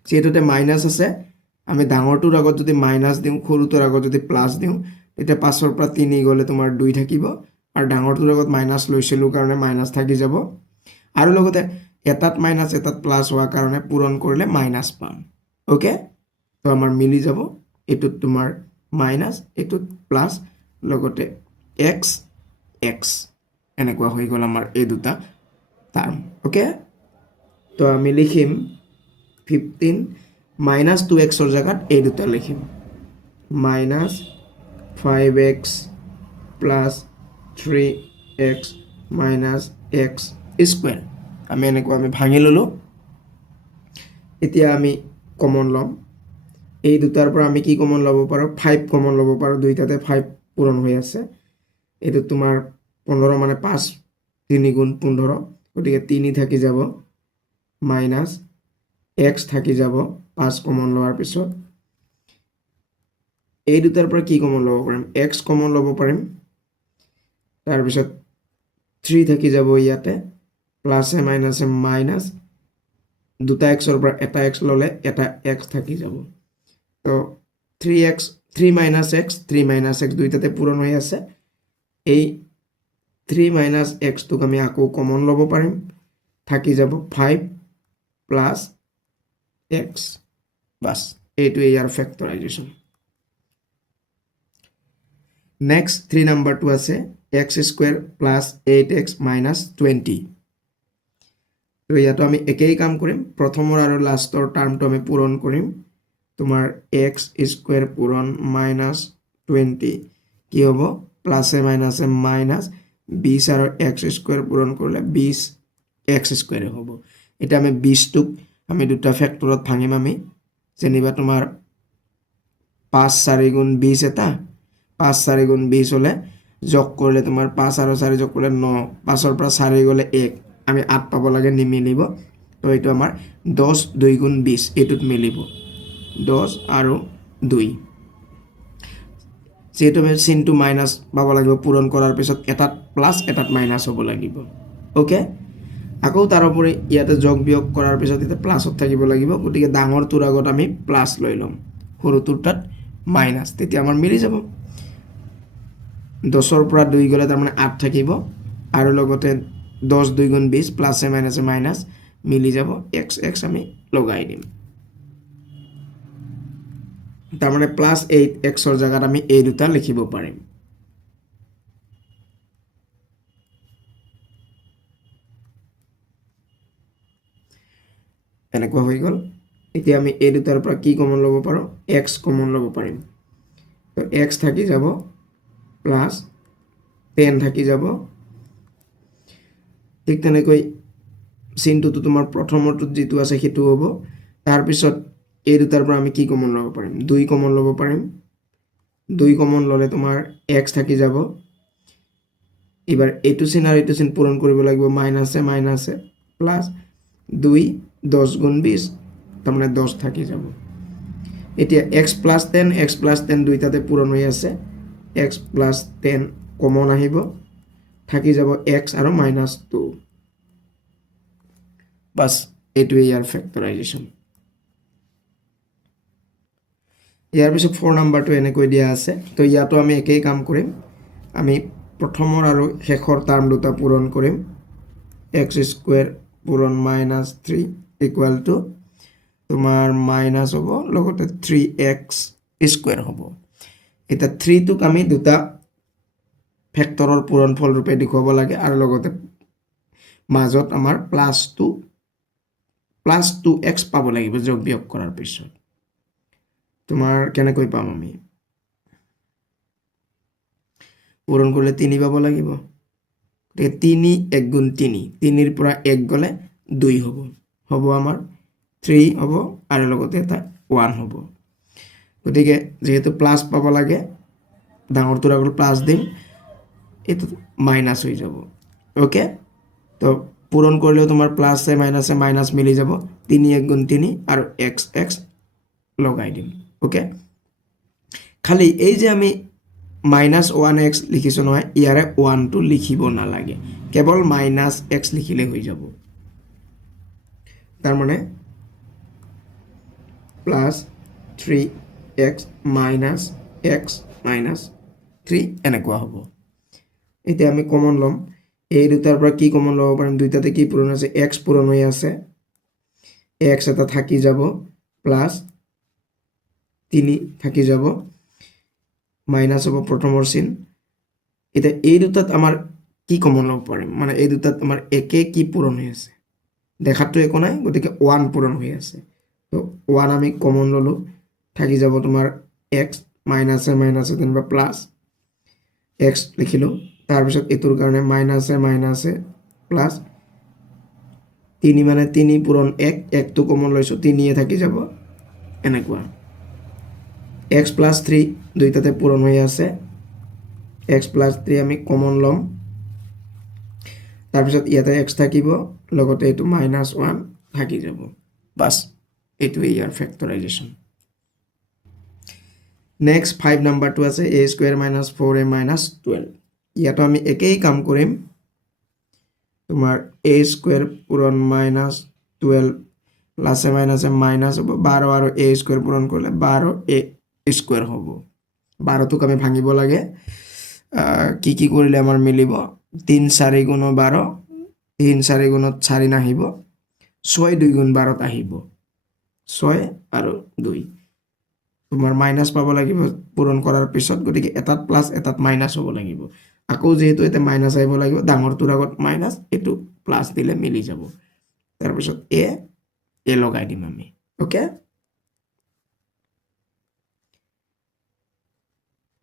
যেটোতে মাইনাস আছে আমি ডাঙৰটোৰ আগত যদি মাইনাস দিও সৰুটোৰ আগত যদি প্লাস দিও তেতিয়া 5 ৰ পৰা 3 গলে তোমাৰ 2 থাকিব আৰু ডাঙৰটোৰ আগত মাইনাস লৈছিলো কাৰণে মাইনাস থাকি যাব আৰু লগতে এটাত মাইনাস এটাত প্লাস হোৱা কাৰণে পূৰণ কৰিলে মাইনাস পাম ওকে তো আমাৰ মিলি যাব এটোত তোমাৰ মাইনাস এটোত প্লাস লগতে x x এনেকুৱা হৈ গ'ল আমাৰ এই দুটা টাৰ্ম ওকে তো আমি লিখিম 15 minus 2x ৰ জাগাত এই দুটা লিখিম minus 5x plus 3x minus x square আমি এনেকুৱা আমি ভাঙি ললো এতিয়া আমি কমন লম এই দুটাৰ পৰা আমি কি কমন ল'ব পাৰো 5 কমন ল'ব পাৰো দুইটাতে 5 পূৰণ হৈ আছে এটো তোমাৰ 15 মানে 5 3 গুণ 15 গতিকে 3 থাকি যাব মাইনাস x থাকি যাব 5 কমন লোৱাৰ পিছত এই দুটাৰ পৰা কি কমন ল'ব পাৰিম x কমন ল'ব পাৰিম তাৰ পিছত 3 থাকি যাব ইয়াতে প্লাস এ মাইনাস এ মাইনাস দুটা x ৰ পৰা এটা x ললে এটা x থাকি যাব তো 3x 3 minus x দুইটাতে পূৰণ হৈ আছে এই 3 minus x টোক আমি আকৌ কমন ল'ব পাৰিম থাকি যাব 5 plus x বাস এইটো ইয়াৰ ফেক্টৰাইজেশ্যন নেক্সট 3 নম্বৰটো আছে x square plus 8x minus 20 তো ইয়াতো আমি একেই কাম কৰিম প্ৰথমৰ আৰু লাষ্টৰ টাৰ্মটো আমি পূৰণ কৰিম তোমাৰ x square পূৰণ minus 20 কি হ'ব প্লাস এ মাইনাস এ মাইনাস 20 আৰু x square পূৰণ কৰিলে 20 x square হ'ব এটা আমি 20 টোক আমি দুটা ফেক্টৰত ভাঙিম আমি যেনিবা তোমাৰ 5 4 গুণ 20 এটা 5 4 গুণ 20 হলে যোগ কৰিলে তোমাৰ 5 আৰু 4 যোগ কৰিলে 9 5 ৰ পৰা 4 গলে 1 আমি 8 পাব লাগে নিমিলিব তো এইটো আমাৰ 10 2 গুণ 20 এটোত মিলিব 10 আৰু 2 যেটো আমি চিনটো মাইনাস পাব লাগিব পূৰণ কৰাৰ পিছত এটাত প্লাস এটাত মাইনাস হ'ব লাগিব ওকে আকৌ তাৰ উপৰি ইয়াতে যোগ বিয়োগ কৰাৰ পিছত এটা প্লাসত থাকিব লাগিব গতিকে ডাঙৰটোৰ আগত আমি প্লাস লৈ লম সৰুটোৰ তাত মাইনাস তেতিয়া আমাৰ মিলি যাব 10ৰ পৰা 2 গ'লে তাৰমানে 8 থাকিব আৰু লগতে 10 2 গুণ 20 প্লাছে মাইনাছে মাইনাছ মিলি যাব এক্স এক্স আমি লগাই দিম তাৰমানে +8xৰ জাগাত আমি এই দুটা লিখিব পাৰিম এনেকুৱা হৈ গ'ল এতিয়া আমি এই দুটাৰ পৰা কি কমন ল'ব পাৰো x কমন ল'ব পাৰিম তো x থাকি যাব প্লাস 10 থাকি যাব ঠিক তেনেকৈ চিনটোতো তোমাৰ প্ৰথমৰটো যেটো আছে হেতু হ'ব তাৰ পিছত এই দুটাৰ পৰা আমি কি কমন ল'ব পাৰিম 2 কমন ল'ব পাৰিম 2 কমন ল'লে তোমাৰ x থাকি যাব এবাৰ এইটো চিন আৰু এইটো চিন পূৰণ কৰিব লাগিব মাইনাসে মাইনাসে প্লাস 2 10 গুণ 20 তাৰমানে 10 থাকি যাব এতিয়া x + 10 x + 10 দুইটাতে পূৰণ হৈ আছে x + 10 কমন আহিব থাকি যাব x আৰু -2 বাস এটোৱে ইয়াৰ ফ্যাক্টৰাইজেশন ইয়াৰ পিছত 4 নাম্বাৰটো এনেকৈ দিয়া আছে তো ইয়াতো আমি একেই কাম কৰিম আমি প্ৰথমৰ আৰু শেষৰ টাৰ্ম দুটা পূৰণ কৰিম x² পূৰণ -3 = তোমাৰ মাইনাস হ'ব লগতে 3x² হ'ব এটা 3 টোক আমি দুটা ফেক্টৰৰ পূৰণফল ৰূপে দেখুৱাব লাগে আৰু লগতে মাজত আমাৰ +2x পাব লাগিব যোগ বিয়োগ কৰাৰ পিছত তোমাৰ কেনেকৈ পাম আমি পূৰণ কৰিলে 3 পাব লাগিব গতিকে 3 1 গুণ 3 3 ৰ পৰা 1 গলে 2 হ'ব হ'ব আমাৰ 3 হ'ব আৰু লগতে এটা 1 হ'ব গতিকে যেহেতু প্লাস পাব লাগে ডাঙৰটোৰ আগত প্লাস দিম এটো মাইনাস হৈ যাব ওকে তো পূৰণ কৰিলে তোমাৰ প্লাসে মাইনাসে মাইনাস মিলি যাব 3 1 গুণ 3 আৰু x x লগাই দিম ওকে খালি এই যে আমি -1x লিখিছো নহয় ইয়াৰে 1 টো লিখিব না লাগে কেৱল -x লিখিলে হৈ যাব তাৰ মানে +3x - x - 3 এনেকুৱা হ'ব এতিয়া আমি কমন লম এই দুটাৰ পৰা কি কমন ল'ব পাৰিম দুইটাতে কি পূৰণ আছে x পূৰণ হৈ আছে x এটা থাকি যাব প্লাস 3 থাকি যাব মাইনাস হ'ব প্ৰথমৰ চিন এটা এই দুটাত আমাৰ কি কমন ল'ব পাৰিম মানে এই দুটাত আমাৰ একে কি পূৰণ হৈ আছে দেখাটো একো নাই গতিকে 1 পূৰণ হৈ আছে তো 1 আমি কমন ললো থাকি যাব তোমাৰ x মাইনাসে মাইনাসে তেনবা প্লাস x লিখিলো তাৰ পিছত এটোৰ কাৰণে মাইনাসে মাইনাসে প্লাস 3 মানে 3 পূৰণ 1 1 টো কমন লৈছো 3 এ থাকি যাব এনেকুৱা x + 3 দুইটাতে পূৰণ হৈ আছে x + 3 আমি কমন লম তাৰ পিছত ইয়াতে x থাকিব লগতে এটো -1 থাকি যাব বাস এটোৱে ইয়াৰ ফ্যাক্টৰাইজেশন নেক্সট 5 নাম্বাৰটো আছে a² - 4a - 12 ইয়াতো আমি একেই কাম কৰিম তোমাৰ a² পূৰণ -12 প্লাসে মাইনাসে মাইনাস হ'ব 12 আৰু a² পূৰণ কৰিলে 12a² হ'ব 12 টোক আমি ভাঙিব লাগে কি কি কৰিলে আমাৰ মিলিব 3 4 গুণ 12 3 4 গুণত 4 নাহিব 6 2 গুণ 12 আহিব 6 আৰু 2 তোমাৰ মাইনাস পাব লাগিব পূৰণ কৰাৰ পিছত গতিকে এটাত প্লাস এটাত মাইনাস হ'ব লাগিব আকৌ যেহেতু এটা মাইনাস আহিব লাগিব ডাঙৰটোৰ আগত মাইনাস এটো প্লাস দিলে মিলি যাব তাৰ পিছত এ লগাই দিম আমি ওকে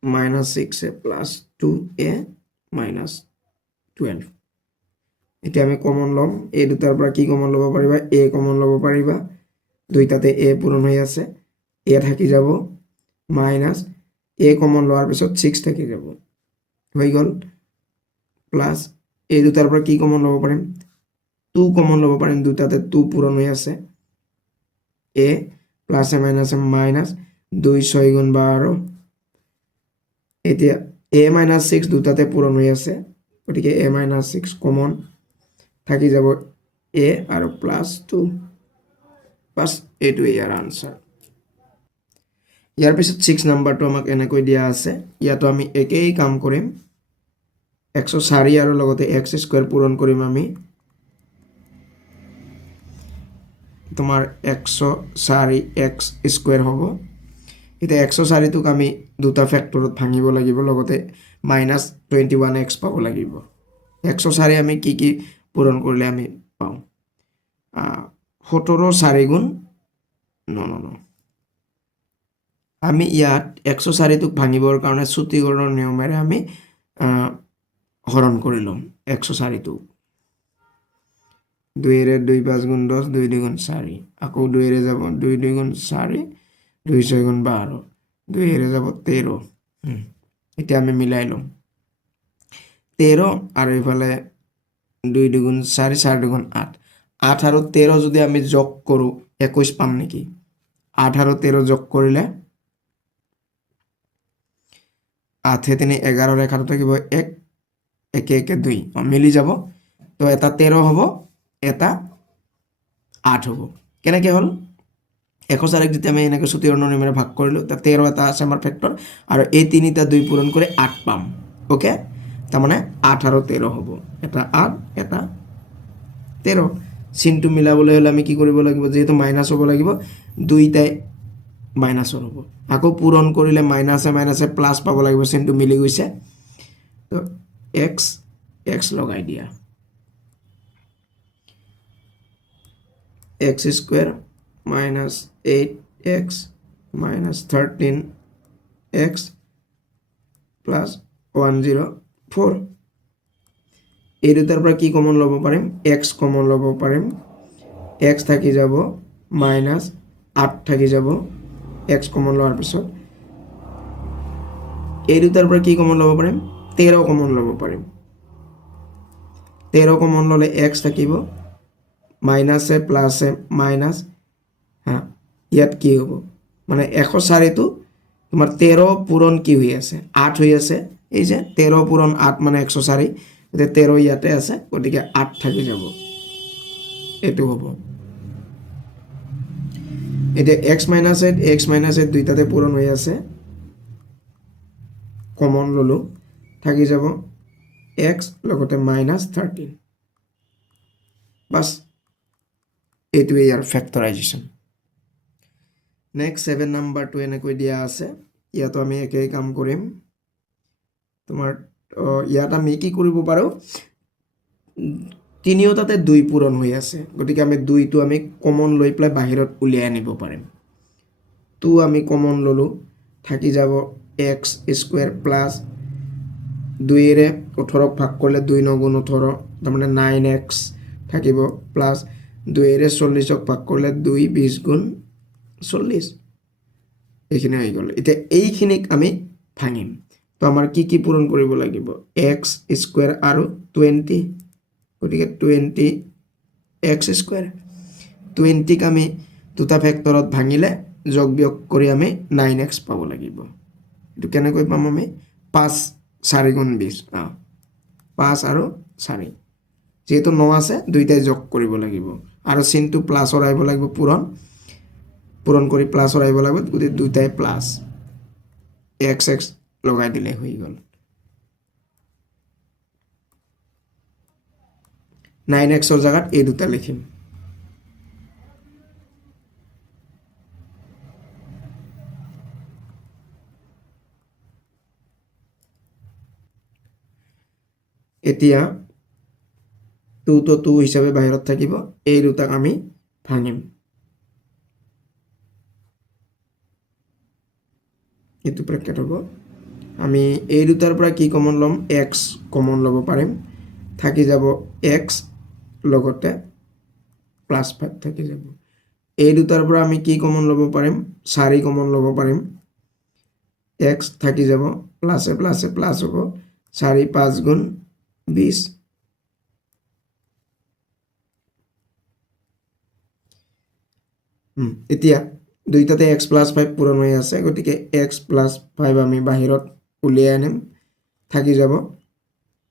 -6a + 2a - 12 এতিয়া আমি কমন লম এই দুটাৰ পৰা কি কমন ল'ব পাৰিবা a কমন ল'ব পাৰিবা দুইটাতে a পূৰণ হৈ আছে a থাকি যাব মাইনাস a কমন লোৱাৰ পিছত 6 থাকি যাব হৈ গল প্লাস এই দুটাৰ পৰা কি কমন ল'ব পাৰিম 2 কমন ল'ব পাৰিম দুটাতে 2 পূৰণ হৈ আছে a প্লাসে মাইনাসে মাইনাস 2 6 গুণ 12 এতিয়া a - 6 দুটাতে পূৰণ হৈ আছে গতিকে a - 6 কমন থাকি যাব a আৰু +2 বাস এটো ইয়াৰ আনসাৰ ইয়াৰ পিছত 6 নাম্বাৰটো আমাক এনেকৈ দিয়া আছে ইয়াতো আমি একেই কাম কৰিম 104 আৰু লগতে এক্স স্কুৱেৰ পূৰণ কৰিম আমি তোমাৰ 104 এক্স স্কুৱেৰ হ'ব এতিয়া 104টোক আমি দুটা ফেক্টৰত ভাঙিব লাগিব লগতে -21x পাব লাগিব 104 আমি কি পূৰণ কৰিলে আমি পাওঁ 17 4 গুণ ন আমি ইয়াত 104টোক ভাঙিবৰ কাৰণে চুটিকৰণৰ নিয়মেৰে আমি হৰণ কৰি ল'ম 104টো 2 2 5 গুণ 10 2 2 গুণ 4 আকৌ 2 যাব 2 2 গুণ 4 2 6 গুণ 12 2 যাব 13 এতিয়া আমি মিলাই ল'ম 13 আৰু ইফালে 2 2 গুণ 4 4 2 গুণ 8 8 আৰু 13 যদি আমি যোগ কৰোঁ 21 পাম নেকি 8 আৰু 13 যোগ কৰিলে 8 3 11 ৰেখাটো থাকিব 1 1 1 2 মিলি যাব তো এটা 13 হ'ব এটা 8 হ'ব কেনেকৈ হ'ল 104ক যেতিয়া আমি এনেকৈ চুটিকৰণৰ নিয়মেৰে ভাগ কৰিলোঁ তাত 13 এটা আছে আমাৰ ফেক্টৰ আৰু এই তিনিটা 2 পূৰণ কৰি 8 পাম ওকে তাৰমানে 8 আৰু 13 হ'ব এটা 8 এটা 13 চিনটো মিলাবলৈ হ'লে আমি কি কৰিব লাগিব যেহেতু মাইনাছ হ'ব লাগিব দুইটাই মাইনাছৰ হ'ব আকৌ পূৰণ কৰিলে মাইনাছে প্লাছ পাব লাগিব চিনটো মিলি গৈছে তো x লগাই দিয়া x square -8x -13x plus 104 এই দুটাৰ পৰা কি কমন ল'ব পাৰিম x কমন ল'ব পাৰিম x থাকি যাব -8 থাকি যাব x কমন লোৱাৰ পিছত এই দুটাৰ পৰা কি কমন ল'ব পাৰিম 13 কমন ল'ব পাৰিম 13 কমন ল'লে x থাকিব মাইনাছে প্লাছে মাইনাছ ইয়াত কি হ'ব মানে 104টো তোমাৰ 13 পূৰণ কি হৈ আছে 8 হৈ আছে এই যে 13 পূৰণ 8 মানে 104 এতিয়া 13 ইয়াতে আছে গতিকে 8 থাকি যাব এইটো হ'ব এতিয়া x -8 দুইটাতে পূৰণ হৈ আছে কমন ল'লো থাকি যাব x লগতে -13 বাস এইটোৱে ইয়াৰ ফেক্টৰাইজেশ্যন নেক্সট 7 নাম্বাৰটো এনেকৈ দিয়া আছে ইয়াতো আমি একেই কাম কৰিম তোমাৰ ইয়াত আমি কি কৰিব পাৰোঁ তিনিওটাতে 2 পূৰণ হৈ আছে গতিকে আমি 2টো আমি কমন লৈ পেলাই বাহিৰত উলিয়াই আনিব পাৰিম 2 আমি কমন ল'লোঁ থাকি যাব x স্কুৱেৰ প্লাছ 2ৰে 18ক ভাগ কৰিলে 2 9 গুণ 18 তাৰমানে 9x থাকিব প্লাছ 2ৰে 40ক ভাগ কৰিলে 2 20 গুণ 40 এইখিনি হৈ গ'ল এতিয়া এইখিনিক আমি ভাঙিম তো আমাৰ কি পূৰণ কৰিব লাগিব x স্কুৱেৰ আৰু 20 গতিকে 20x স্কুৱেৰ 20ক আমি দুটা ফেক্টৰত ভাঙিলে যোগ বিয়োগ কৰি আমি 9x পাব লাগিব এইটো কেনেকৈ পাম আমি 5 4 গুণ 20 5 আৰু 4 যেহেতু 9 আছে দুইটাই যোগ কৰিব লাগিব আৰু চিনটো প্লাছৰ আহিব লাগিব পূৰণ কৰি প্লাছৰ আহিব লাগিব গতিকে দুইটাই প্লাছ x লগাই দিলে হৈ গ'ল 9xৰ জাগাত এই দুটা লিখিম এতিয়া 2 তো 2 হিচাপে বাহিৰত থাকিব এই দুটাক আমি ভাঙিম এইটো ব্ৰেকেট হ'ব আমি এই দুটাৰ পৰা কি কমন ল'ম x কমন ল'ব পাৰিম থাকি যাব x লগতে +5 থাকি যাব এই দুটাৰ পৰা আমি কি কমন ল'ব পাৰিম 4 কমন ল'ব পাৰিম x থাকি যাব প্লাছে প্লাছে প্লাছ হ'ব 4 5 গুণ 20 এতিয়া দুইটাতে x + 5 পূৰণ হৈ আছে গতিকে x + 5 আমি বাহিৰত উলিয়াই আনিম থাকি যাব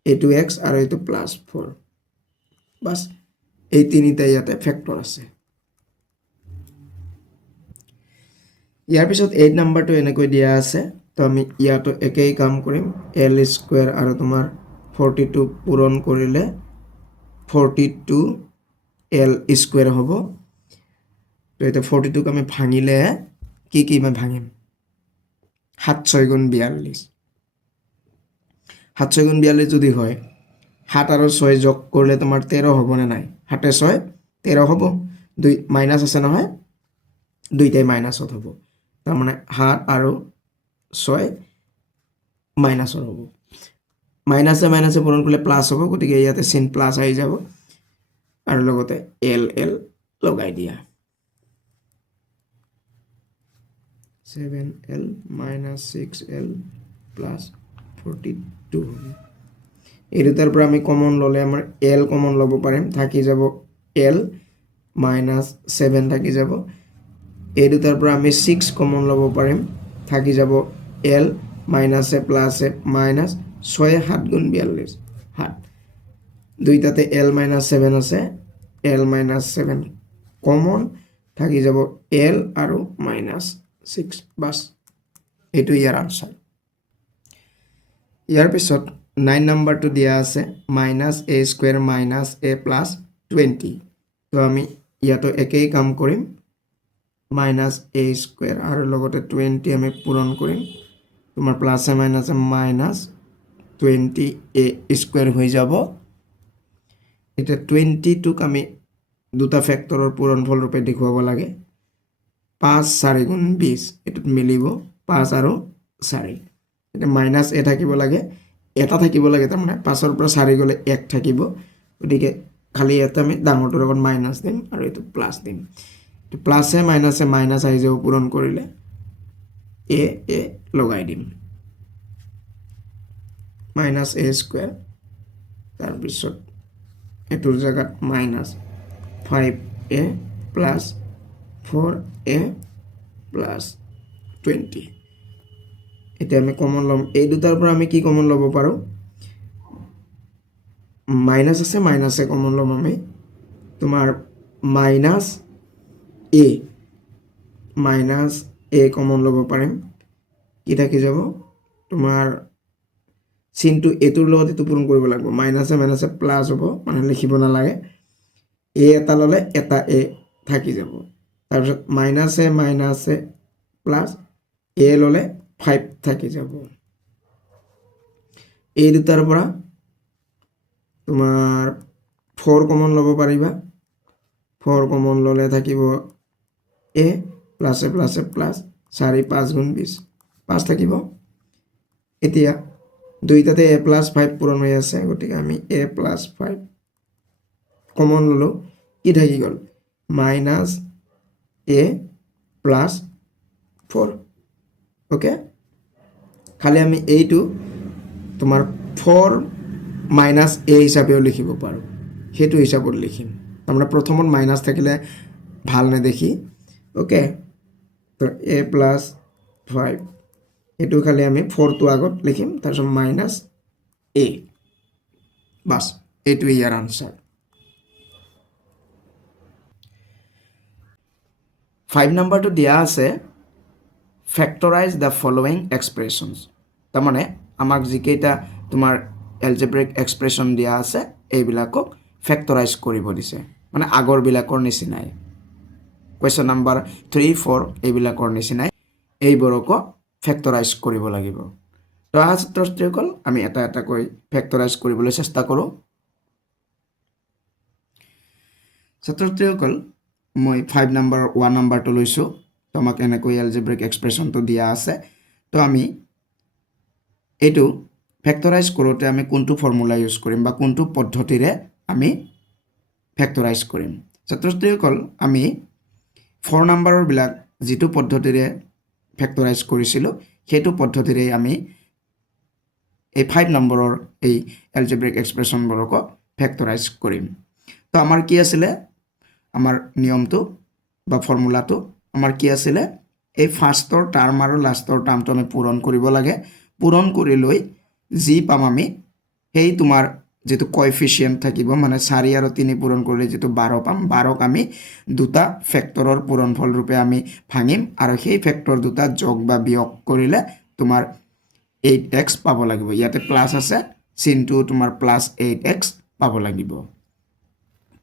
এইটো x আৰু এইটো +4 বাস এই তিনিটা ইয়াতে ফেক্টৰ আছে ইয়াৰ পিছত 8 নাম্বাৰটো এনেকৈ দিয়া আছে তো আমি ইয়াতো একেই কাম কৰিম l স্কুৱেৰ আৰু তোমাৰ 42 পূৰণ কৰিলে 42l স্কুৱেৰ হ'ব তো এটা 42 ক আমি ভাঙিলে কি মই ভাঙিম 7 6 গুণ 42 7 6 গুণ 42 যদি হয় 7 আৰু 6 যোগ কৰিলে তোমাৰ 13 হ'ব না নাই 7 6 13 হ'ব 2 মাইনাস আছে নহয় দুইটাই মাইনাসত হ'ব তাৰ মানে 7 আৰু 6 মাইনাসৰ হ'ব মাইনাসে পূৰণ কৰিলে প্লাস হ'ব গতিকে ইয়াতে চিন প্লাস আহি যাব আৰু লগতে l লগাই দিয়া 7l minus 6l plus 42 হ'ব এই দুটাৰ পৰা আমি কমন ললে আমাৰ l কমন লব পাৰিম থাকি যাব l minus 7 থাকি যাব এই দুটাৰ পৰা আমি 6 কমন লব পাৰিম থাকি যাব l minus a plus a minus 6 7 গুণ 42 7 দুইটাতে l minus 7 আছে l minus 7 কমন থাকি যাব l আৰু minus 6 বাস এটো ইয়াৰ আনসাৰ ইয়াৰ পিছত 9 নম্বৰটো দিয়া আছে -a স্কয়াৰ - a প্লাস 20 তো আমি ইয়াতো একেই কাম কৰিম -a স্কয়াৰ আৰু লগতে 20 আমি পূৰণ কৰিম তোমাৰ প্লাসে মাইনাসে -20a স্কয়াৰ হৈ যাব এটা 22 ক আমি দুটা ফ্যাক্টৰৰ পূৰণফল ৰূপে দেখুৱাব লাগে 5 4 গুণ 20 এটো মিলিব 5 আৰু 4 এটা মাইনাস a থাকিব লাগে এটা থাকিব লাগে তাৰ মানে 5 ৰ পৰা 4 গলে 1 থাকিব গতিকে খালি এটা আমি ডাঙৰটোৰ লগত মাইনাস দিম আৰু এটো প্লাস দিম তো প্লাসে মাইনাসে মাইনাস আহি যাব পূৰণ কৰিলে a লগাই দিম -a স্কয়াৰ তাৰ পিছত এটোৰ জায়গাত -5a প্লাস 4a প্লাস 20 এটা আমি কমন লম এই দুটাৰ পৰা আমি কি কমন লব পাৰো মাইনাস আছে মাইনাসে কমন লম আমি তোমাৰ -a কমন লব পাৰিম কি থাকি যাব তোমাৰ চিনটো এটোৰ লগত এটো পূৰণ কৰিব লাগিব মাইনাসে মাইনাসে প্লাস হ'ব মানে লিখিব না লাগে a এটা ললে এটা a থাকি যাব তাৰ পিছত মাইনাসে প্লাস a ললে 5 থাকি যাব এই দুটাৰ পৰা তোমাৰ 4 কমন লব পাৰিবা 4 কমন ললে থাকিব a প্লাসে প্লাস 4 5 গুণ 20 5 থাকিব এতিয়া দুইটাতে a প্লাস 5 পূৰণ হৈ আছে গতিকে আমি a প্লাস 5 কমন ললো কি থাকি গল -a প্লাস 4 ওকে খালি আমি এইটো তোমাৰ 4 মাইনাস a হিচাপেও লিখিব পাৰো হেতু হিচাপত লিখিম আমরা প্রথমত মাইনাস থাকিলে ভাল না দেখি ওকে তো a প্লাস 5 এটু খালি আমি 4 তো আগত লিখিম তারপর মাইনাস a বাস এটু ইয়ার আনসার 5 নাম্বারটো দিয়া আছে ফ্যাক্টরাইজ দ্য ফলোইং এক্সপ্রেশনস তার মানে আমাক জিকেইটা তোমার এলজেব্রিক এক্সপ্রেশন দিয়া আছে এইবিলাকক ফ্যাক্টরাইজ কৰিব দিছে মানে আগৰ বিলাকৰ নিচিনাই কোৱেশ্চন নাম্বাৰ 3 4 এইবিলাকৰ নিচিনাই এইবোৰক ফ্যাক্টৰাইজ কৰিব লাগিব তো ছাত্ৰসকল আমি এটা এটা কৈ ফ্যাক্টৰাইজ কৰিবলৈ চেষ্টা কৰো ছাত্ৰসকল মই 5 নাম্বাৰ 1 নাম্বাৰটো লৈছো তোমাক এনেকৈ এলজেব্ৰিক এক্সপ্ৰেশনটো দিয়া আছে তো আমি এটো ফ্যাক্টৰাইজ কৰোতে আমি কোনটো ফৰ্মুলা ইউজ কৰিম বা কোনটো পদ্ধতিৰে আমি ফ্যাক্টৰাইজ কৰিম ছাত্ৰসকল আমি 4 নাম্বাৰৰ বিলাক যেটো পদ্ধতিৰে ফ্যাক্টৰাইজ কৰিছিলো হেতু পদ্ধতিৰে আমি এই 5 নম্বৰৰ এই এলজেব্ৰিক এক্সপ্ৰেশন বৰক ফ্যাক্টৰাইজ কৰিম তো আমাৰ কি আছিল আমাৰ নিয়মটো বা ফৰ্মুলাটো আমাৰ কি আছিল এই ফাৰ্স্টৰ টাৰ্ম আৰু লাষ্টৰ টাৰ্মটো আমি পূৰণ কৰিব লাগে পূৰণ কৰি লৈ জি পাম আমি হেই তোমাৰ যেটো কোএফিশিয়েন্ট থাকিব মানে 4 আৰু 3 পূৰণ কৰিলে যেটো 12 পাম 12 ক আমি দুটা ফ্যাক্টৰৰ পূৰণফল ৰূপে আমি ভাঙিম আৰু সেই ফ্যাক্টৰ দুটা যোগ বা বিয়োগ কৰিলে তোমাৰ 8x পাব লাগিব ইয়াতে প্লাস আছে চিনটো তোমাৰ প্লাছ 8x পাব লাগিব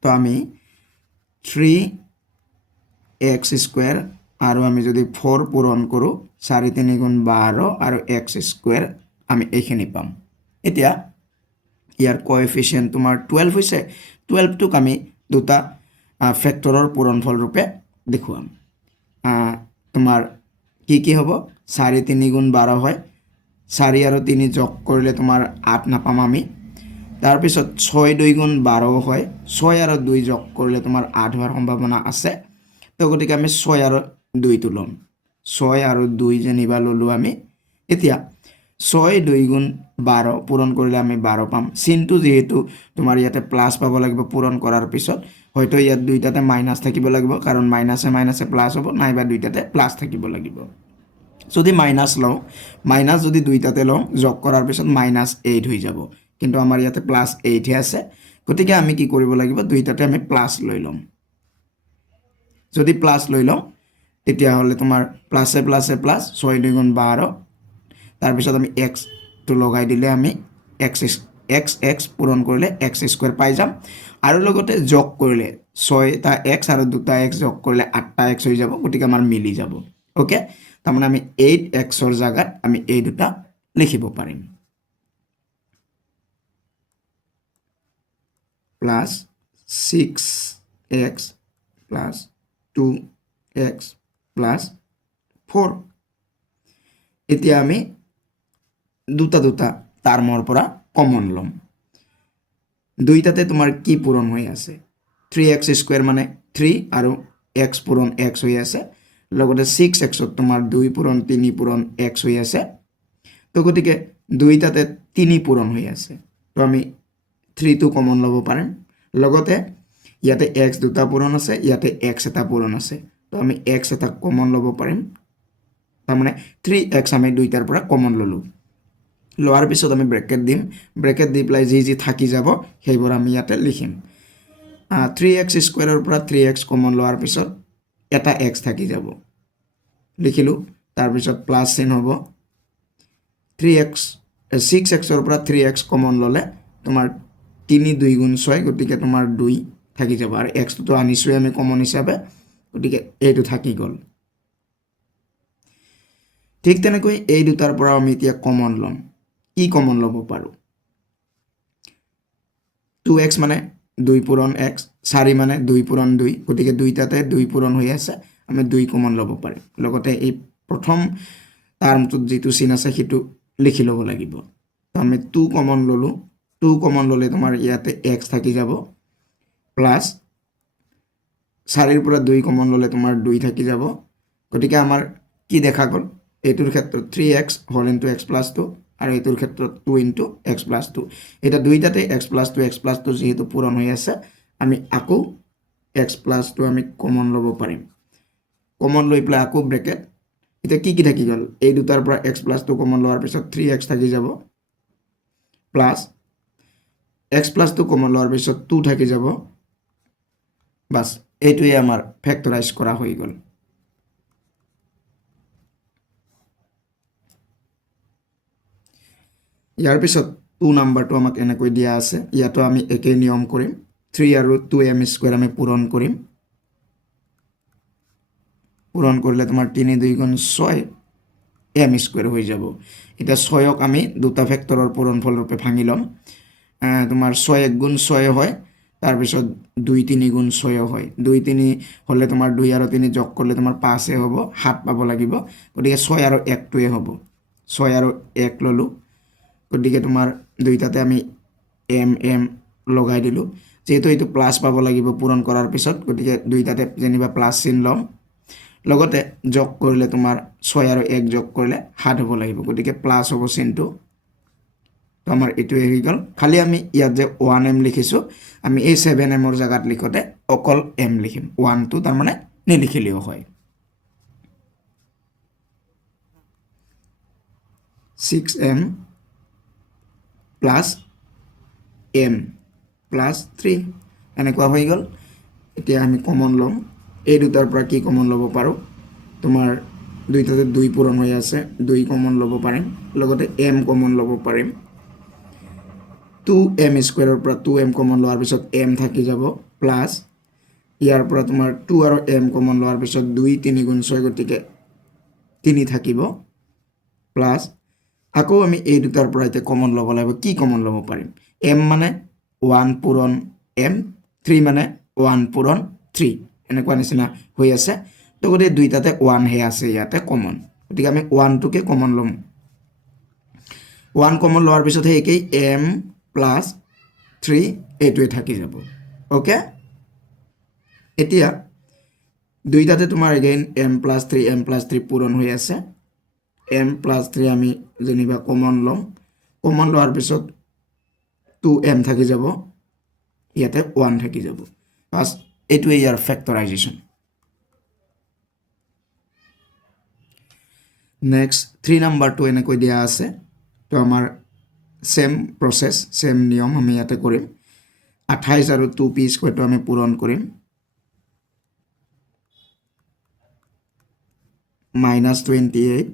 তো আমি 3x স্কোয়াৰ আৰু আমি যদি 4 পূৰণ কৰোঁ 4 3 গুণ 12 আৰু x স্কোয়াৰ আমি এইখিনি পাম এতিয়া ইয়াৰ কোএফিচিয়েন্ট তোমাৰ 12 হৈছে 12টোক আমি দুটা ফেক্টৰৰ পূৰণফল ৰূপে দেখুৱাম তোমাৰ কি হ'ব 4 3 গুণ 12 হয় 4 আৰু 3 যোগ কৰিলে তোমাৰ 8 নাপাম আমি তাৰপিছত 6 2 গুণ 12 হয় 6 আৰু 2 যোগ কৰিলে তোমাৰ 8 হোৱাৰ সম্ভাৱনা আছে তো গতিকে আমি 6 আৰু 2 টো ল'ম 6 আৰু 2 যেনিবা ল'লো আমি এতিয়া 6 2 গুণ 12 পূৰণ কৰিলে আমি 12 পাম চিনটো যেহেতু তোমাৰ ইয়াতে প্লাছ পাব লাগিব পূৰণ কৰাৰ পিছত হয়তো ইয়াত দুইটাতে মাইনাছ থাকিব লাগিব কাৰণ মাইনাছে মাইনাছে প্লাছ হ'ব নাইবা দুইটাতে প্লাছ থাকিব লাগিব যদি মাইনাছ লওঁ মাইনাছ যদি দুইটাতে লওঁ যোগ কৰাৰ পিছত -8 হৈ যাব কিন্তু আমাৰ ইয়াতে +8 হে আছে গতিকে আমি কি কৰিব লাগিব দুইটাতে আমি প্লাছ লৈ ল'ম যদি প্লাছ লৈ লওঁ তেতিয়া হলে তোমাৰ প্লাছে প্লাছে প্লাছ 6 2 গুণ 12 তাৰ পিছত আমি x টো লগাই দিলে আমি x পূৰণ কৰিলে x স্কয়াৰ পাই যাম আৰু লগতে যোগ কৰিলে 6টা x আৰু 2টা x যোগ কৰিলে 8টা x হৈ যাব গতিকে আমাৰ মিলি যাব ওকে তাৰমানে আমি 8x ৰ জায়গাত আমি এই দুটা লিখিব পাৰিম plus 6x plus 2x plus 4 এতিয়া আমি দুটা টাৰ্মৰ পৰা কমন লম দুইটাতে তোমাৰ কি পূৰণ হৈ আছে 3x স্কয়াৰ মানে 3 আৰু x পূৰণ x হৈ আছে লগতে 6x ত তোমাৰ 2 পূৰণ 3 পূৰণ x হৈ আছে তো গতিকে দুইটাতে 3 পূৰণ হৈ আছে তো আমি 3 টো কমন ল'ব পাৰিম লগতে ইয়াতে x দুটা পূৰণ আছে ইয়াতে x এটা পূৰণ আছে তো আমি x এটা কমন ল'ব পাৰিম তাৰমানে 3x আমি দুইটাৰ পৰা কমন ললো লোৱাৰ পিছত আমি ব্ৰেকেট দিম ব্ৰেকেট দি প্লাই যি থাকি যাব সেইবোৰ আমি ইয়াতে লিখিম 3x স্কয়াৰৰ পৰা 3x কমন লোৱাৰ পিছত এটা x থাকি যাব লিখিলো তাৰ পিছত প্লাস চিন হ'ব 3x 6x ৰ পৰা 3x কমন ললে তোমাৰ 3 2 গুণ 6 গতিকে তোমাৰ 2 থাকি যাব আৰু x টো আনিছো আমি কমন হিচাপে গতিকে এইটো থাকি গল ঠিক তেনেকৈ এই দুটাৰ পৰা আমি এতিয়া কমন লম কি কমন লব পাৰো 2x মানে 2 পূৰণ x 4 মানে 2 পূৰণ 2 গতিকে দুইটাতে 2 পূৰণ হৈ আছে আমি 2 কমন লব পাৰিম লগতে এই প্ৰথম টাৰ্মটোত যেটো চিন আছে হেতু লিখি লব লাগিব তো আমি 2 কমন ললো 2 কমন ললে তোমাৰ ইয়াতে x থাকি যাব প্লাস 4 ৰ পৰা 2 কমন ললে তোমাৰ 2 থাকি যাব গতিকে আমাৰ কি দেখা গল এইটোৰ ক্ষেত্ৰত 3x whole into x plus 2 আৰু এইটোৰ ক্ষেত্ৰত 2 ইনটু x প্লাস 2 এটা দুইটাতে x প্লাস 2 যেহেতু পূৰণ হৈ আছে আমি আকৌ x প্লাস 2 আমি কমন লব পাৰিম কমন লৈ প্লাই আকৌ ব্ৰেকেট এটা কি থাকি গল এই দুটাৰ পৰা x প্লাস 2 কমন লোৱাৰ পিছত 3x থাকি যাব প্লাস x প্লাস 2 কমন লোৱাৰ পিছত 2 থাকি যাব বাস এইটোই আমাৰ ফ্যাক্টৰাইজ কৰা হৈ গল ইয়াৰ পিছত 2 নাম্বাৰটো আমাক এনেকৈ দিয়া আছে ইয়াতো আমি একেই নিয়ম কৰিম 3 আৰু 2m স্কয়াৰ আমি পূৰণ কৰিম পূৰণ কৰিলে তোমাৰ 3 2 গুণ 6 m স্কয়াৰ হৈ যাব এটা 6ক আমি দুটা ফেক্টৰৰ পূৰণফল ৰূপে ভাঙি লম তোমাৰ 6 1 গুণ 6 হয় তাৰ পিছত 2 3 গুণ 6 হয় 2 3 হলে তোমাৰ 2 আৰু 3 যোগ কৰিলে তোমাৰ 5 এ হ'ব 7 পাব লাগিব গতিকে 6 আৰু 1 টোৱে হ'ব 6 আৰু 1 ললো গতিকে তোমাৰ দুইটাতে আমি m লগাই দিলো যেহেতু এটো প্লাস পাব লাগিব পূৰণ কৰাৰ পিছত গতিকে দুইটাতে যেনিবা প্লাস চিন লম লগতে যোগ কৰিলে তোমাৰ 6 আৰু 1 যোগ কৰিলে 7 হ'ব লাগিব গতিকে প্লাস হ'ব চিনটো তো আমাৰ এটো হৈ গল খালি আমি ইয়াত যে 1m লিখিছো আমি এই 7m ৰ জায়গাত লিখতে অকল m লিখিম 1 টো তাৰ মানে নিলিখিলেও হয় 6m প্লাস m প্লাস 3 এনেকুৱা হৈ গল এতিয়া আমি কমন লম এই দুটাৰ পৰা কি কমন লব পাৰো তোমাৰ দুইটাতে 2 পূৰণ হৈ আছে 2 কমন লব পাৰিম লগতে m কমন লব পাৰিম 2m স্কোয়াৰৰ পৰা 2m কমন লোৱাৰ পিছত m থাকি যাব প্লাছ ইয়াৰ পৰা তোমাৰ 2 আৰু m কমন লোৱাৰ পিছত 2 3 গুণ 6 গতিকে 3 থাকিব প্লাছ আকৌ আমি এই দুটাৰ পৰা এতিয়া কমন ল'ব লাগিব কি কমন ল'ব পাৰিম m মানে 1 পূৰণ m 3 মানে 1 পূৰণ 3 এনেকুৱা নিচিনা হৈ আছে তো গতিকে দুইটাতে 1 হে আছে ইয়াতে কমন গতিকে আমি 1 টোকে কমন ল'ম 1 কমন লোৱাৰ পিছত হে একেই m প্লাছ 3 এইটোৱে থাকি যাব ওকে এতিয়া দুইটাতে তোমাৰ এগেইন m প্লাছ 3 পূৰণ হৈ আছে m প্লাছ 3 আমি যেনিবা কমন ল'ম কমন লোৱাৰ পিছত 2m থাকি যাব ইয়াতে 1 থাকি যাব বাস এইটোৱে ইয়াৰ ফেক্টৰাইজেশ্যন নেক্সট 3 নাম্বাৰটো এনেকৈ দিয়া আছে তো আমাৰ সেম প্ৰসেস সেম নিয়ম আমি ইয়াতে কৰিম 28 আৰু 2p স্কয়াৰটো আমি পূৰণ কৰিম -28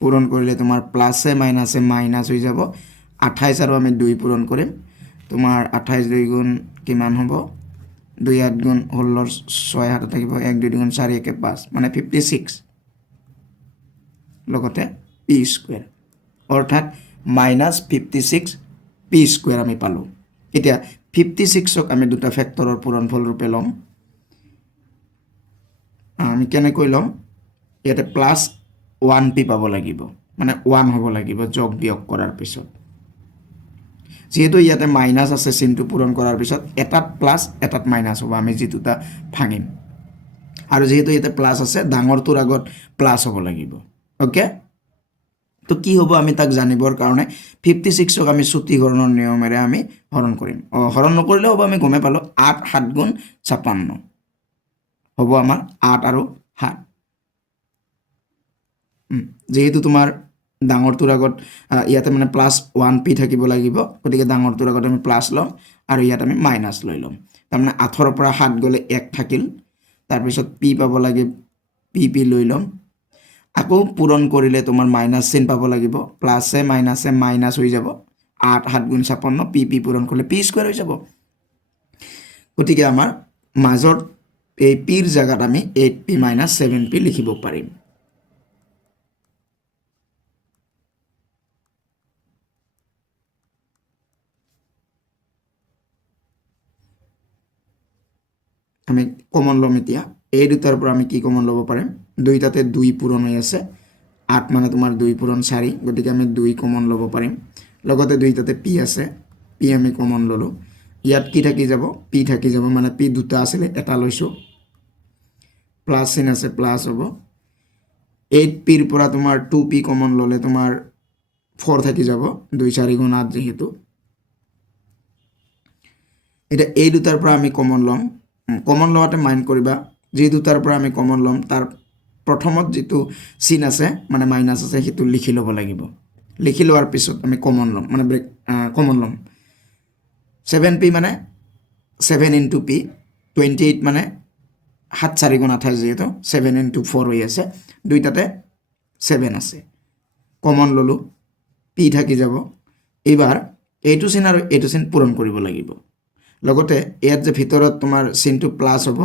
পূৰণ কৰিলে তোমাৰ প্লাসে মাইনাসে মাইনাস হৈ যাব 28 আৰু আমি 2 পূৰণ কৰিম তোমাৰ 28 2 গুণ কিমান হ'ব 2 8 গুণ 16 6 হাত থাকিব 1 2 গুণ 4 1 5 মানে 56 লগতে p স্কয়াৰ অৰ্থাৎ -56 p স্কয়াৰ আমি পালো এতিয়া 56ক আমি দুটা ফেক্টৰৰ পূৰণফল ৰূপে লম আমি কেনেকৈ লম ইয়াতে প্লাস 1p পাব লাগিব মানে 1 হ'ব লাগিব যোগ বিয়োগ কৰাৰ পিছত যেহেতু ইয়াতে মাইনাস আছে চিনটো পূৰণ কৰাৰ পিছত এটাত প্লাস এটাত মাইনাস হ'ব আমি যেতুটা ভাঙিম আৰু যেহেতু ইয়াতে প্লাস আছে ডাঙৰটোৰ আগত প্লাস হ'ব লাগিব ওকে তো কি হ'ব আমি তাক জানিবৰ কাৰণে 56ক আমি চুটিকৰণৰ নিয়মেৰে আমি হৰণ কৰিম হৰণ নকৰিলে হ'ব আমি গমে পালো 8 7 গুণ 56 হ'ব আমাৰ 8 আৰু 7 যেহেতু তোমাৰ ডাঙৰটোৰ আগত ইয়াতে মানে প্লাস 1p থাকিব লাগিব গতিকে ডাঙৰটোৰ আগত আমি প্লাস লম আৰু ইয়াত আমি মাইনাস লৈ লম তাৰমানে 8 ৰ পৰা 7 গলে 1 থাকিল তাৰ পিছত p পাব লাগে p লৈ লম আকৌ পূৰণ কৰিলে তোমাৰ মাইনাস চিন পাব লাগিব প্লাসে মাইনাসে মাইনাস হৈ যাব 8 7 গুণ 56 p পূৰণ কৰিলে p স্কয়াৰ হৈ যাব গতিকে আমাৰ মাজৰ এই p ৰ জায়গাত আমি 8p 7p লিখিব পাৰিম আমি কমন লম এতিয়া এই দুটাৰ পৰা আমি কি কমন ল'ব পাৰিম দুইটাতে 2 পূৰণ হৈ আছে 8 মানে তোমাৰ 2 পূৰণ 4 গতিকে আমি 2 কমন ল'ব পাৰিম লগতে দুইটাতে p আছে p আমি কমন ললো ইয়াত কি থাকি যাব p থাকি যাব মানে p দুটা আছিল এটা লৈছো প্লাস চিন আছে প্লাস হ'ব 8p ৰ পৰা তোমাৰ 2p কমন ললে তোমাৰ 4 থাকি যাব 2 4 গুণ 8 যেহেতু এটা এই দুটাৰ পৰা আমি কমন লম কমন লওয়াতে মাইন্ড কৰিবা যে দুটাৰ পৰা আমি কমন লম তাৰ প্ৰথমত যেটো চিন আছে মানে মাইনাস আছে হেতু লিখি লব লাগিব লিখি লোৱাৰ পিছত আমি কমন লম মানে কমন লম 7p মানে 7 into p 28 মানে 7 4 গুণ 28 যেহেতু 7 into 4 হৈ আছে দুইটাতে 7 আছে কমন ললো p থাকি যাব এবাৰ এইটো চিন আৰু এইটো চিন পূৰণ কৰিব লাগিব লগতে ইয়াত যে ভিতৰত তোমাৰ চিনটো প্লাস হ'ব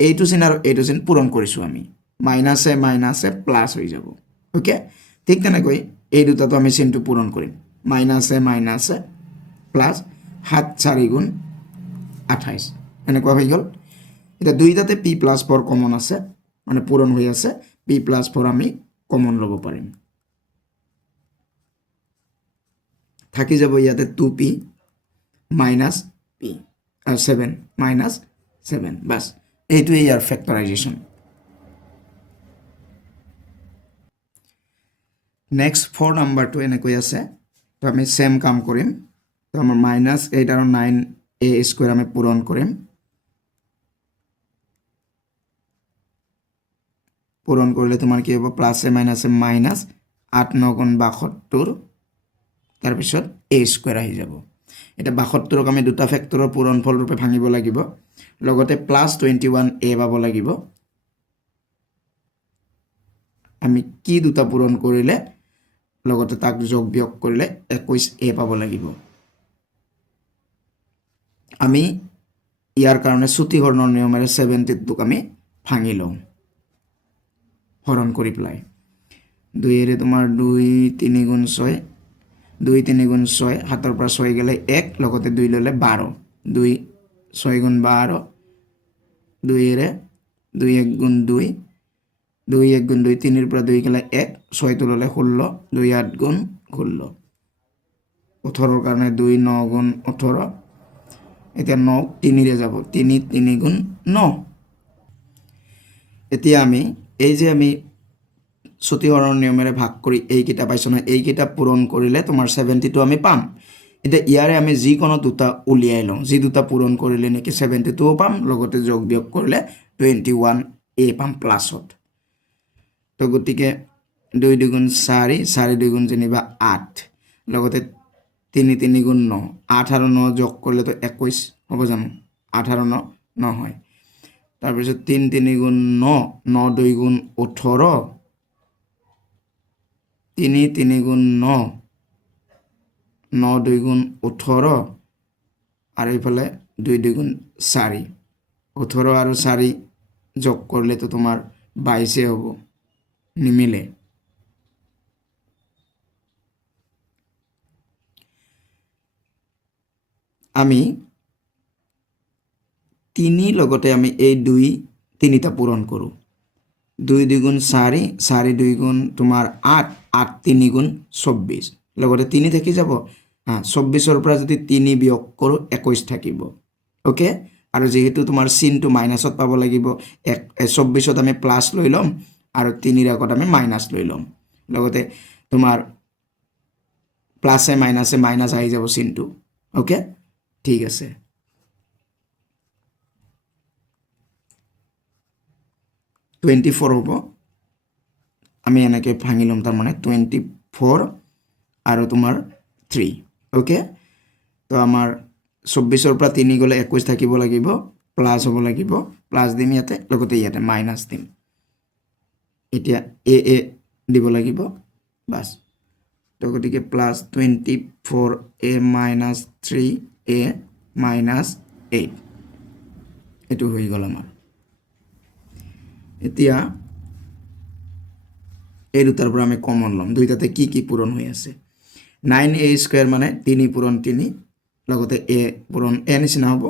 এইটো চিন আৰু এইটো চিন পূৰণ কৰিছো আমি মাইনাসে মাইনাসে প্লাস হৈ যাব ওকে ঠিক তেনেকৈ এই দুটাটো আমি চিনটো পূৰণ কৰিম মাইনাসে মাইনাসে প্লাস 7 4 গুণ 28 এনেকুৱা হৈ গল এটা দুইটাতে p + 4 কমন আছে মানে পূৰণ হৈ আছে p + 4 আমি কমন ল'ব পাৰিম থাকি যাব ইয়াতে 2p - p 7 - 7 বাস এইটোৱে ইয়াৰ ফেক্টৰাইজেশ্যন নেক্সট 4 নাম্বাৰটো এনেকৈ আছে তো আমি সেম কাম কৰিম তো আমাৰ -8 আৰু 9a স্কয়াৰ আমি পূৰণ কৰিম পূৰণ কৰিলে তোমাৰ কি হ'ব প্লাসে মাইনাসে মাইনাস 8 9 গুণ 72 তাৰ পিছত a স্কয়াৰ আহি যাব এটা 72ক আমি দুটা ফেক্টৰৰ পূৰণফল ৰূপে ভাঙিব লাগিব লগতে +21a পাব লাগিব আমি কি দুটা পূৰণ কৰিলে লগতে তাক যোগ বিয়োগ কৰিলে 21a পাব লাগিব আমি ইয়াৰ কাৰণে চুটি হৰণৰ নিয়মেৰে 70টোক আমি ভাঙি লওঁ হৰণ কৰি পেলাই 2 এৰে তোমাৰ 2 3 গুণ 6 2 3 গুণ 6 7 পৰা 6 গেলে 1 লগতে 2 ললে 12 2 6 গুণ 12 2 এৰে 2 1 গুণ 2 2 1 গুণ 2 3 পৰা 2 গেলে 1 6 তো ললে 16 2 8 গুণ 16 18 কাৰণে 2 9 গুণ 18 এতিয়া 9 3 ৰে যাব 3 3 গুণ 9 এতিয়া আমি এই যে আমি চুটি হৰণৰ নিয়মেৰে ভাগ কৰি এই কিটা পাইছো না এই কিটা পূৰণ কৰিলে তোমাৰ 72 আমি পাম এটা ইয়াৰে আমি যি কোনো দুটা উলিয়াই লওঁ যি দুটা পূৰণ কৰিলে নেকি 72 পাম লগতে যোগ বিয়োগ কৰিলে 21a পাম প্লাসত তো গতিকে 2 2 গুণ 4 4 2 গুণ যেনিবা 8 লগতে 3 3 গুণ 9 8 আৰু 9 যোগ কৰিলে তো 21 হ'ব জানো 8 আৰু 9 9 হয় তাৰ পিছত 3 3 গুণ 9 9 2 গুণ 18 3 3 গুণ 9 9 2 গুণ 18 আৰু ইফালে 2 2 গুণ 4 18 আৰু 4 যোগ কৰিলে তো তোমাৰ 22 হ'ব নিমিলে আমি 3 লগতে আমি এই 2 তিনিটা পূৰণ কৰো 2 2 গুণ 4 4 2 গুণ তোমাৰ 8 8 3 গুণ 24 লগতে 3 থাকি যাব 24 ৰ পৰা যদি 3 বিয়োগ কৰো 21 থাকিব ওকে আৰু যেহেতু তোমাৰ চিনটো মাইনাসত পাব লাগিব 24ত আমি প্লাস লৈ লম আৰু 3 ৰ আগত আমি মাইনাস লৈ লম লগতে তোমাৰ প্লাসে মাইনাস আহি যাব চিনটো ওকে ঠিক আছে $24 হ'ব আমি এনেকৈ ভাঙি লম তাৰ মানে 24 আৰু তোমাৰ 3 ওকে তো আমাৰ 24 ৰ পৰা 3 গলে 21 থাকিব লাগিব প্লাস হ'ব লাগিব প্লাস দিম ইয়াতে লগতে ইয়াতে মাইনাস দিম এতিয়া a দিব লাগিব বাস তো গতিকে plus 24a minus 3a minus 8 এটো হৈ গল আমাৰ এতিয়া এই দুটাৰ পৰা আমি কমন লম দুইটাতে কি পূৰণ হৈ আছে 9a স্কয়াৰ মানে 3 পূৰণ 3 লগতে a পূৰণ a নিচিনা হ'ব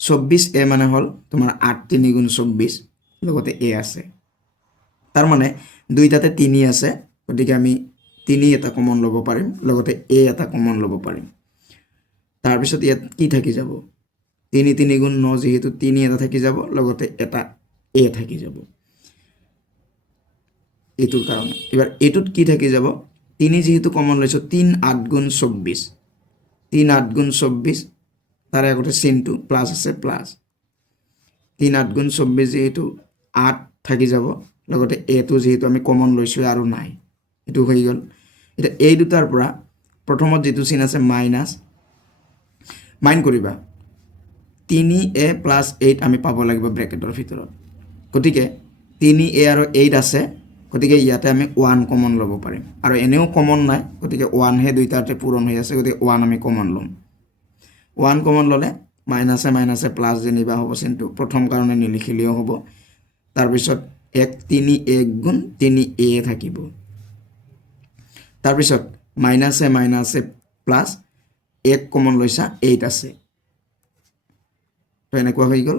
24a মানে হল তোমাৰ 8 3 গুণ 24 লগতে a আছে তাৰ মানে দুইটাতে 3 আছে গতিকে আমি 3 এটা কমন লব পাৰিম লগতে a এটা কমন লব পাৰিম তাৰ পিছত ইয়াত কি থাকি যাব 3 3 গুণ 9 যেহেতু 3 এটা থাকি যাব লগতে এটা a থাকি যাব এটোৰ কাৰণে এবাৰ এটোত কি থাকি যাব 3 যেহেতু কমন লৈছো 3 8 গুণ 24 3 8 গুণ 24 তার আগতে চিনটো প্লাস আছে প্লাস 3 8 গুণ 24 যেহেতু 8 থাকি যাব লগতে এটো যেহেতু আমি কমন লৈছো আৰু নাই এটো হৈ গল এটা এই দুটাৰ পৰা প্ৰথমত যেটো চিন আছে মাইনাস মাইন কৰিবা 3a plus 8 আমি পাব লাগিব ব্ৰেকেটৰ ভিতৰত গতিকে 3a আৰু 8 আছে গতিকে ইয়াতে আমি 1 কমন লব পাৰিম আৰু এনেও কমন নাই গতিকে 1 হে দুইটাতে পূৰণ হৈ আছে গতিকে 1 আমি কমন লম 1 কমন ললে মাইনাসে প্লাস যেনিবা হ'ব চিনটো প্ৰথম কাৰণে নিলিখিলেও হ'ব তাৰ পিছত 1 3 1 গুণ 3a থাকিব তাৰ পিছত মাইনাসে প্লাস 1 কমন লৈছা 8 আছে তো এনেকুৱা হৈ গল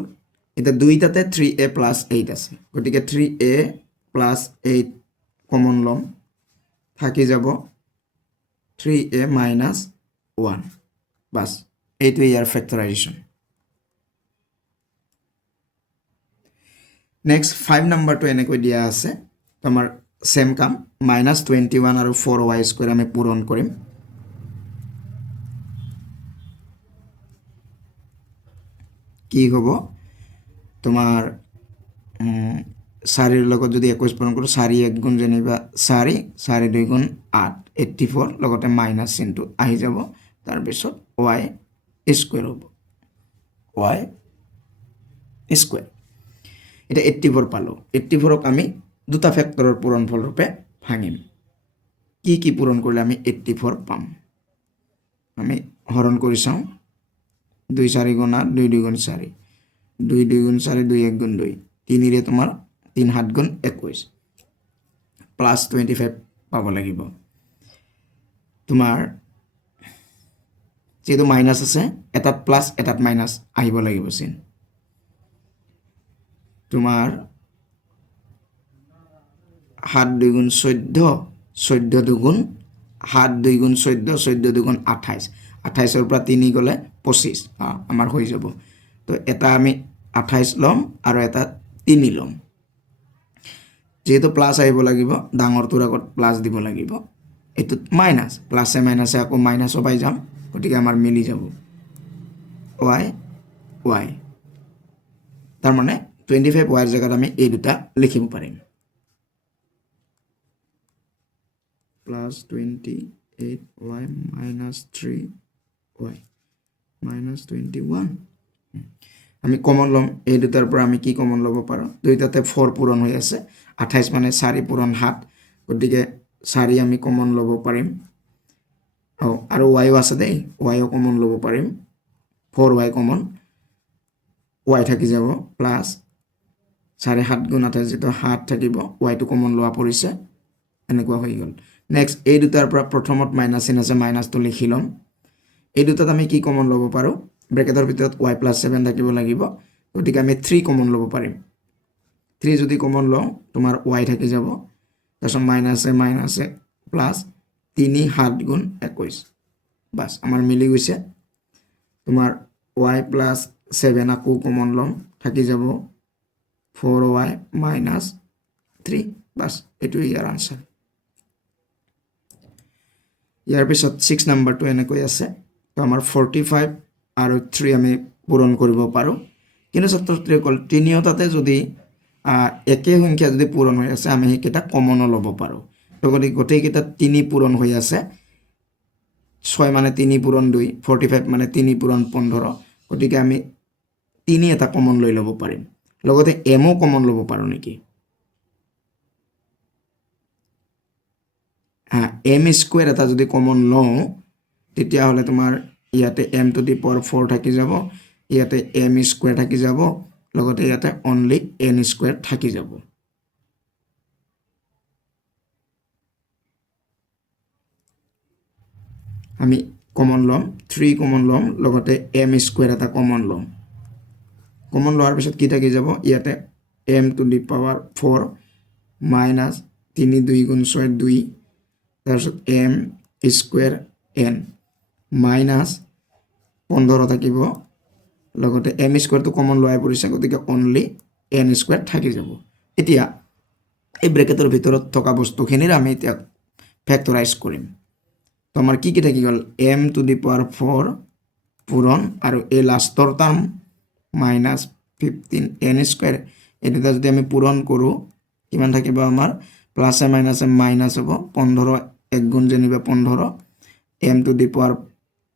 এটা দুইটাতে 3a plus 8 আছে গতিকে 3a plus 8 কমন লম থাকি যাব 3a minus 1 বাস এইটো ইয়াৰ ফ্যাক্টৰাইজেশন নেক্সট 5 নম্বৰটো এনেকৈ দিয়া আছে তোমাৰ সেম কাম -21 আৰু 4y স্কয়াৰ আমি পূৰণ কৰিম কি হ'ব তোমাৰ 4 ৰ লগত যদি 21 পূৰণ কৰো 4 1 গুণ যেনিবা 4 4 2 গুণ 8 84 লগতে মাইনাস চিনটো আহি যাব তাৰ পিছত y স্কয়াৰ হ'ব y স্কয়াৰ এটা 84 পালো 84ক আমি দুটা ফ্যাক্টৰৰ পূৰণফল ৰূপে ভাঙিম কি পূৰণ কৰিলে আমি 84 পাম আমি হৰণ কৰি চাওঁ 2 4 গুণা 2 2 গুণ 4 2 2 গুণ 4 2 1 গুণ 2 3 ৰে তোমাৰ 3 7 গুণ 21 প্লাস 25 পাব লাগিব তোমাৰ যেটো মাইনাস আছে এটাত প্লাস এটাত মাইনাস আহিব লাগিব চিন তোমাৰ 7 2 গুণ 14 14 দুগুণ 7 2 গুণ 14 14 দুগুণ 28 28 ৰ পৰা 3 গলে 25 আমাৰ হৈ যাব তো এটা আমি 28 লম আৰু এটা 3 লম যেহেতু প্লাস আহিব লাগিব ডাঙৰটোৰ আগত প্লাস দিব লাগিব এটো মাইনাস প্লাসে মাইনাসে আকৌ মাইনাসও পাই যাম গতিকে আমাৰ মিলি যাব y y তাৰ মানে 25 y ৰ জায়গাত আমি এই দুটা লিখিব পাৰিম plus 28y minus 3y minus 21 আমি কমন লম এই দুটাৰ পৰা আমি কি কমন লব পাৰো দুইটাতে 4 পূৰণ হৈ আছে 28 মানে 4 পূৰণ 7 গতিকে 4 আমি কমন লব পাৰিম আৰু y আছে দেই y ও কমন লব পাৰিম 4y কমন y থাকি যাব প্লাস 7.5 গুণ 28 যেটো 7 থাকিব y টো কমন লোৱা পৰিছে এনেকুৱা হৈ গল নেক্সট এই দুটাৰ পৰা প্ৰথমত মাইনাস চিন আছে মাইনাসটো লিখি লম এই দুটাত আমি কি কমন লব পাৰো ব্ৰেকেটৰ ভিতৰত y + 7 থাকিব লাগিব গতিকে আমি 3 কমন লব পাৰিম 3 যদি কমন লওঁ তোমাৰ y থাকি যাব তাৰছত মাইনাসে প্লাস 3 7 গুণ 21 বাস আমাৰ মিলি গৈছে তোমাৰ y + 7 আকৌ কমন লম থাকি যাব 4y - 3 বাস এটো ইয়াৰ আনসাৰ ইয়াৰ পিছত 6 নম্বৰটো এনেকৈ আছে তো আমাৰ 45 আৰু 3 আমি পূৰণ কৰিব পাৰো কিন্তু ছাত্ৰছাত্ৰীসকল তিনিওটাতে যদি একে সংখ্যা যদি পূৰণ হৈ আছে আমি হেকিটা কমন ল'ব পাৰো তো গোটেইকেইটা 3 পূৰণ হৈ আছে 6 মানে 3 পূৰণ 2 45 মানে 3 পূৰণ 15 গতিকে আমি 3 এটা কমন লৈ ল'ব পাৰিম লগতে m ও কমন ল'ব পাৰো নেকি m স্কয়াৰ এটা যদি কমন লওঁ তেতিয়া হলে তোমাৰ ইয়াতে m টু দি পাৱাৰ 4 থাকি যাব ইয়াতে m স্কয়ার থাকি যাব লগতে ইয়াতে অনলি n স্কয়ার থাকি যাব আমি কমন লম 3 কমন লম লগতে m স্কয়ার এটা কমন লম কমন লোৱাৰ পিছত কি থাকি যাব ইয়াতে m two the power 4 minus 3 2 গুণ 6 2 তাৰপিছত m স্কয়াৰ n মাইনাস 15 থাকিব লগতে m স্কয়াৰটো কমন লোৱাই পৰিছে গতিকে অনলি n স্কয়াৰ থাকি যাব এতিয়া এই ব্ৰেকেটৰ ভিতৰত থকা বস্তুখিনিৰ আমি এতিয়া ফেক্টৰাইজ কৰিম তো আমাৰ কি থাকি গল m টু দি পাৱাৰ 4 পূৰণ আৰু এই লাষ্টৰ টাৰ্ম মাইনাস 15 n স্কয়াৰ এটা যদি আমি পূৰণ কৰো কিমান থাকিব আমাৰ প্লাসে মাইনাসে মাইনাস হ'ব 15 এক গুণ যেনিবা 15 m টু দি পাৱাৰ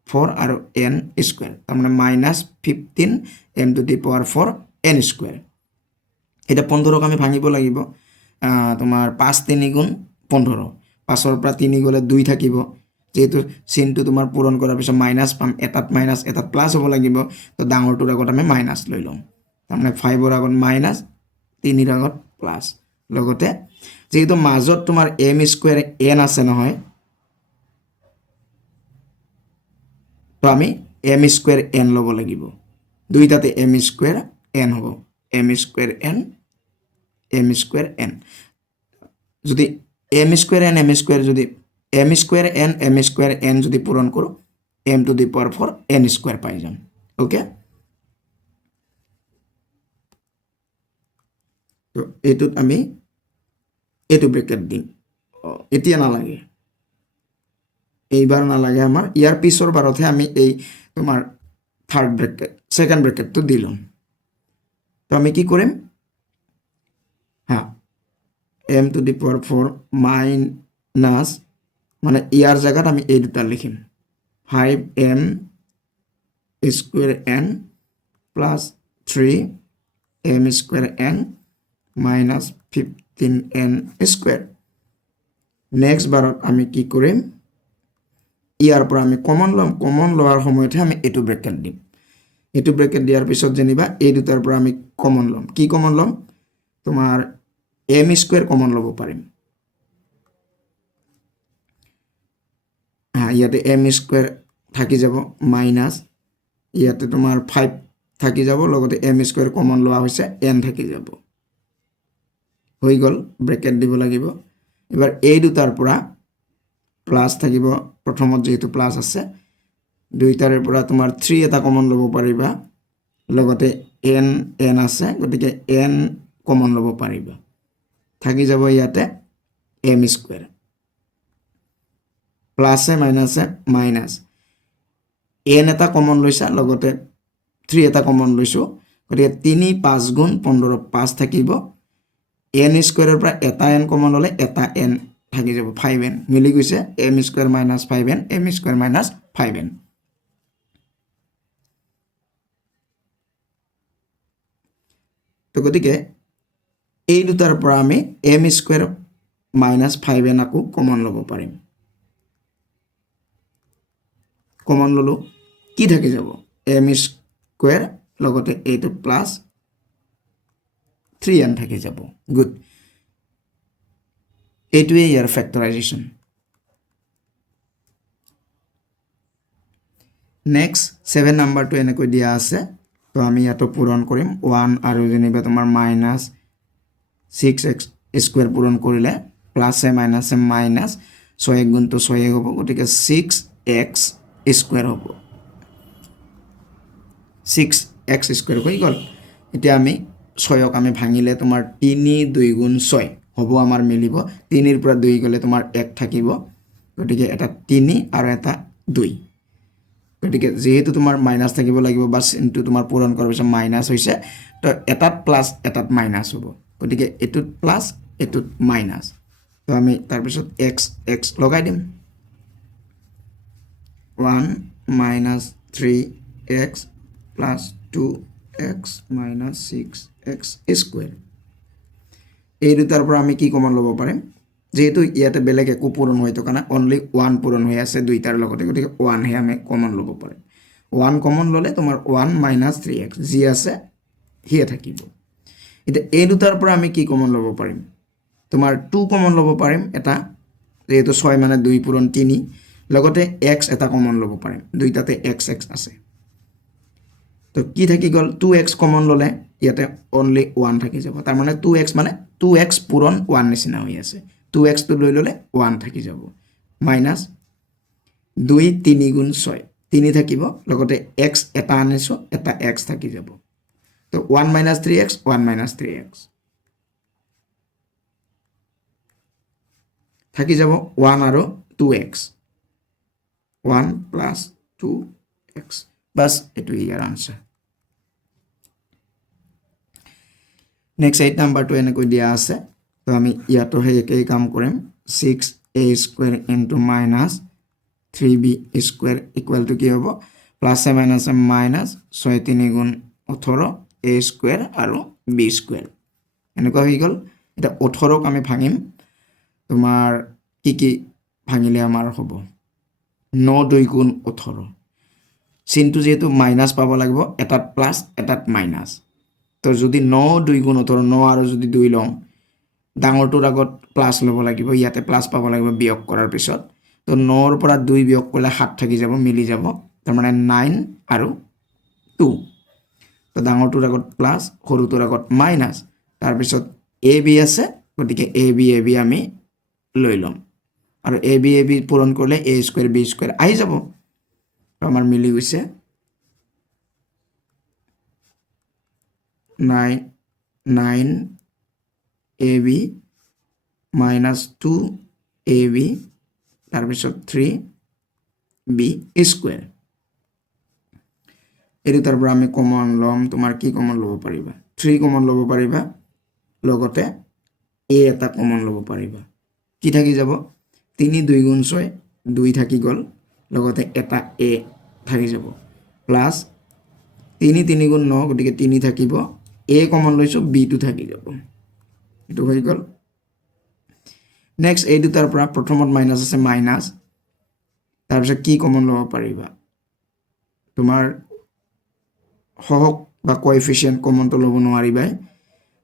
4 আৰু n স্কয়াৰ তাৰমানে minus 15 m two the power 4 n square এটা 15 আমি ভাঙিব লাগিব তোমাৰ 5 3 গুণ 15 5 ৰ পৰা 3 গলে 2 থাকিব যেহেতু চিনটো তোমাৰ পূৰণ কৰাৰ পিছত মাইনাস পাম এটাত মাইনাস এটাত প্লাস হ'ব লাগিব তো ডাঙৰটোৰ আগত আমি মাইনাস লৈ লম তাৰমানে 5 ৰ আগত মাইনাস 3 ৰ আগত প্লাস লগতে যেহেতু মাজত তোমাৰ m স্কয়ার n আছে নহয় তো আমি m স্কয়ার n লব লাগিব দুইটাতে m স্কয়ার n হ'ব m স্কয়ার n যদি m square n m square যদি m স্কয়ার n যদি পূৰণ কৰো m two the power 4 n square পাই যাম ওকে তো এটোত আমি এটো ব্ৰেকেট দিম এতিয়া নালাগে এইবাৰ নালাগে আমাৰ ইয়াৰ পিছৰ বাৰতহে আমি এই তোমাৰ থাৰ্ড ব্ৰেকেট সেকেন্ড ব্ৰেকেটটো দিলম তো আমি কি কৰিম m two the power 4 minus মানে ইয়াৰ জায়গাত আমি এই দুটা লিখিম 5m square n plus 3m square n minus 15n square next বাৰত আমি কি কৰিম ইয়াৰ পৰা আমি কমন ল'ম কমন লোৱাৰ সময়তে আমি এইটো ব্ৰেকেট দিম এইটো ব্ৰেকেট দিয়াৰ পিছত যেনিবা এই দুটাৰ পৰা আমি কমন ল'ম কি কমন ল'ম তোমাৰ m স্কয়াৰ কমন ল'ব পাৰিম ইয়াতে m স্কয়াৰ থাকি যাব মাইনাস ইয়াতে তোমাৰ 5 থাকি যাব লগতে m স্কয়াৰ কমন লোৱা হৈছে n থাকি যাব হৈ গল ব্ৰেকেট দিব লাগিব এবাৰ এই দুটাৰ পৰা প্লাস থাকিব প্ৰথমত যেহেতু প্লাস আছে দুইটাৰ পৰা তোমাৰ 3 এটা কমন ল'ব পাৰিবা লগতে n আছে গতিকে n কমন ল'ব পাৰিবা থাকি যাব ইয়াতে m square plus minus minus n এটা কমন লৈছা লগতে 3 এটা কমন লৈছো গতিকে 3 5 গুণ 15 5 থাকিব n স্কয়াৰৰ পৰা এটা n কমন ললে এটা n থাকি যাব 5n মিলি গৈছে m square minus 5n m square minus 5n তো গতিকে এই দুটাৰ পৰা আমি m স্কয়াৰ মাইনাস 5n আকো কমন ল'ব পাৰিম কমন ললো কি থাকি যাব m স্কয়াৰ লগতে এইটো প্লাস 3n থাকি যাব গুড এইটোৱে ইয়াৰ ফ্যাক্টৰাইজেশন নেক্সট 7 নাম্বাৰটো এনেকৈ দিয়া আছে তো আমি ইয়াতো পূৰণ কৰিম 1 আৰু যেনিবা তোমাৰ মাইনাস 6x স্কয়াৰ পূৰণ কৰিলে প্লাস মাইনাস মাইনাস 6 গুণ তো 6 হ'ব গতিকে 6x স্কয়াৰ হ'ব 6x স্কয়াৰ হৈ গল এতিয়া আমি 6ক আমি ভাঙিলে তোমাৰ 3 2 গুণ 6 হ'ব আমাৰ মিলিব 3 ৰ পৰা 2 গলে তোমাৰ 1 থাকিব গতিকে এটা 3 আৰু এটা 2 গতিকে যেহেতু তোমাৰ মাইনাস থাকিব লাগিব বাস ইনটু তোমাৰ পূৰণ কৰাৰ পিছত মাইনাস হৈছে তো এটাত প্লাস এটাত মাইনাস হ'ব গতিকে এটুত প্লাস এটুত মাইনাস তো আমি তাৰ পিছত x লগাই দিম 1 minus 3x plus 2x minus 6x square এই দুটাৰ পৰা আমি কি কমন ল'ব পাৰিম যেহেতু ইয়াতে বেলেগ একো পূৰণ হৈ থকা না অনলি 1 পূৰণ হৈ আছে দুইটাৰ লগতে গতিকে 1 হে আমি কমন ল'ব পাৰিম 1 কমন ল'লে তোমাৰ 1 minus 3x যি আছে হিয়ে থাকিব এটা এই দুটাৰ পৰা আমি কি কমন ল'ব পাৰিম তোমাৰ 2 কমন ল'ব পাৰিম এটা যেহেতু 6 মানে 2 পূৰণ 3 লগতে x এটা কমন ল'ব পাৰিম দুইটাতে x আছে তো কি থাকি গল 2x কমন ললে ইয়াতে অনলি 1 থাকি যাব তাৰ মানে 2x মানে 2x পূৰণ 1 নিচিনা হৈ আছে 2x তো লৈ ললে 1 থাকি যাব মাইনাস 2 3 গুণ 6 3 থাকিব লগতে x এটা আনিছো এটা x থাকি যাব তো 1 minus 3x 1 minus 3x থাকি যাব 1 আৰু 2x 1 plus 2x bas etu ইয়াৰ আনসাৰ নেক্সট 8 নাম্বাৰটো এনেকৈ দিয়া আছে তো আমি ইয়াতো হে একেই কাম কৰিম 6a square into minus 3b square equal to কি হ'ব প্লাস মাইনাস মাইনাস 6 3 গুণ 18 a স্কয়াৰ আৰু b স্কয়াৰ এনেকৈ হৈ গল এটা 18 ক আমি ভাঙিম তোমাৰ কি ভাঙিলে আমাৰ হ'ব 9 2 গুণ 18 চিনটো যেহেতু মাইনাস পাব লাগিব এটাত প্লাস এটাত মাইনাস তো যদি 9 2 গুণ 18 9 আৰু যদি 2 লওঁ ডাঙৰটোৰ আগত প্লাস ল'ব লাগিব ইয়াতে প্লাস পাব লাগিব বিয়োগ কৰাৰ পিছত তো 9 ৰ পৰা 2 বিয়োগ কৰিলে 7 থাকি যাব মিলি যাব তাৰ মানে 9 আৰু 2 তো ডাঙৰটোৰ আগত প্লাস সৰুটোৰ আগত মাইনাস তাৰ পিছত a b আছে গতিকে a b আমি লৈ লম আৰু a b পূৰণ কৰিলে a স্কয়াৰ b স্কয়াৰ আহি যাব আমাৰ মিলি গৈছে 9 ab minus 2 ab তাৰ পিছত 3 b স্কয়াৰ এই দুটাৰ পৰা আমি কমন লম তোমাৰ কি কমন ল'ব পাৰিবা 3 কমন ল'ব পাৰিবা লগতে a এটা কমন ল'ব পাৰিবা কি থাকি যাব 3 2 গুণ 6 2 থাকি গল লগতে এটা a থাকি যাব প্লাস 3 3 গুণ 9 গতিকে 3 থাকিব a কমন লৈছো b টো থাকি যাব এটো হৈ গল নেক্সট এই দুটাৰ পৰা প্ৰথমত মাইনাছ আছে মাইনাছ তাৰপিছত কি কমন ল'ব পাৰিবা তোমাৰ সহক বা কোএফিচিয়েন্ট কমনটো ল'ব নোৱাৰিবা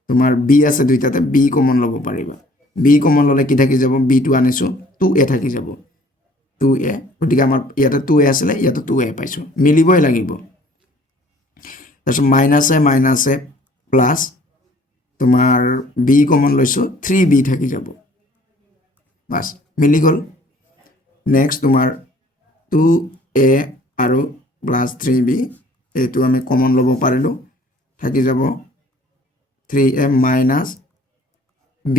তোমাৰ বি আছে দুইটাতে বি কমন ল'ব পাৰিবা বি কমন ল'লে কি থাকি যাব বিটো আনিছো 2a থাকি যাব 2a গতিকে আমাৰ ইয়াতে 2a আছিলে ইয়াতে 2a পাইছো মিলিবই লাগিব তাৰপিছত মাইনাছে প্লাছ তোমাৰ বি কমন লৈছো 3b থাকি যাব বাস মিলি গ'ল নেক্সট তোমাৰ 2a আৰু প্লাছ 3b এইটো আমি কমন ল'ব পাৰিলো থাকি যাব 3a মাইনাছ b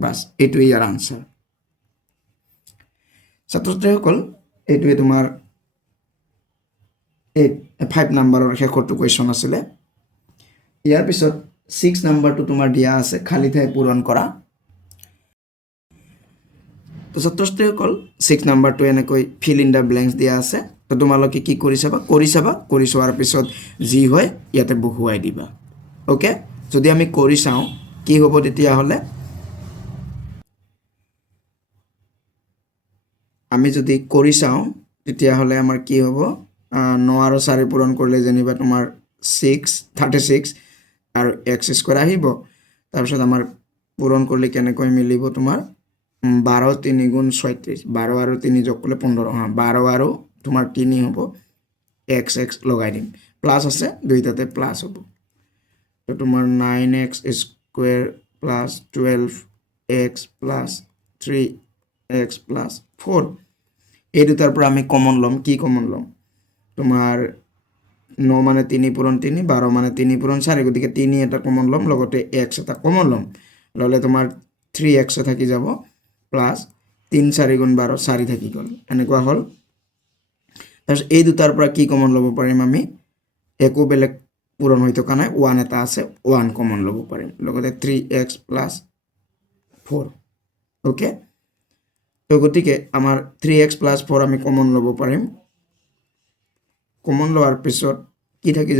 বাস এইটো ইয়াৰ আনসাৰ ছাত্ৰছাত্ৰীসকল এইটোৱে তোমাৰ 5 নম্বৰৰ শেষৰটো কুৱেশ্যন আছিলে ইয়াৰ পিছত 6 নম্বৰটো তোমাৰ দিয়া আছে খালি ঠাই পূৰণ কৰা তো ছাত্ৰছাত্ৰীসকল 6 নম্বৰটো এনেকৈ ফিল ইন দ্য ব্লেংকছ দিয়া আছে তো তোমালোকে কি কৰি চোৱাৰ পিছত যি হয় ইয়াতে বহুৱাই দিবা ওকে যদি আমি কৰি চাওঁ কি হ'ব তেতিয়াহ'লে আমি যদি কৰি চাওঁ তেতিয়াহ'লে আমাৰ কি হ'ব 9 আৰু 4 পূৰণ কৰিলে যেনিবা তোমাৰ 36 আৰু x স্কয়াৰ আহিব তাৰপিছত আমাৰ পূৰণ কৰিলে কেনেকৈ মিলিব তোমাৰ 12 3 গুণ 36 12 আৰু 3 যোগ কৰিলে 15 12 আৰু তোমাৰ 3 হ'ব x লগাই দিম প্লাস আছে দুইটাতে প্লাস হ'ব তো তোমাৰ 9x square plus 12x plus 3x plus 4 এই দুটাৰ পৰা আমি কমন লম কি কমন লম তোমাৰ 9 মানে 3 পূৰণ 3 12 মানে 3 পূৰণ 4 গতিকে 3 এটা কমন লম লগতে x এটা কমন লম ললে তোমাৰ 3x থাকি যাব প্লাস 3 4 গুণ 12 4 থাকি গ'ল এনেকুৱা হল তাৰপিছত এই দুটাৰ পৰা কি কমন ল'ব পাৰিম আমি একো বেলেগ পূৰণ হৈ থকা নাই 1 এটা আছে 1 কমন ল'ব পাৰিম লগতে 3x প্লাস 4 ওকে তো গতিকে আমাৰ 3x প্লাস 4 আমি কমন ল'ব পাৰিম কমন লোৱাৰ পিছত কি থাকি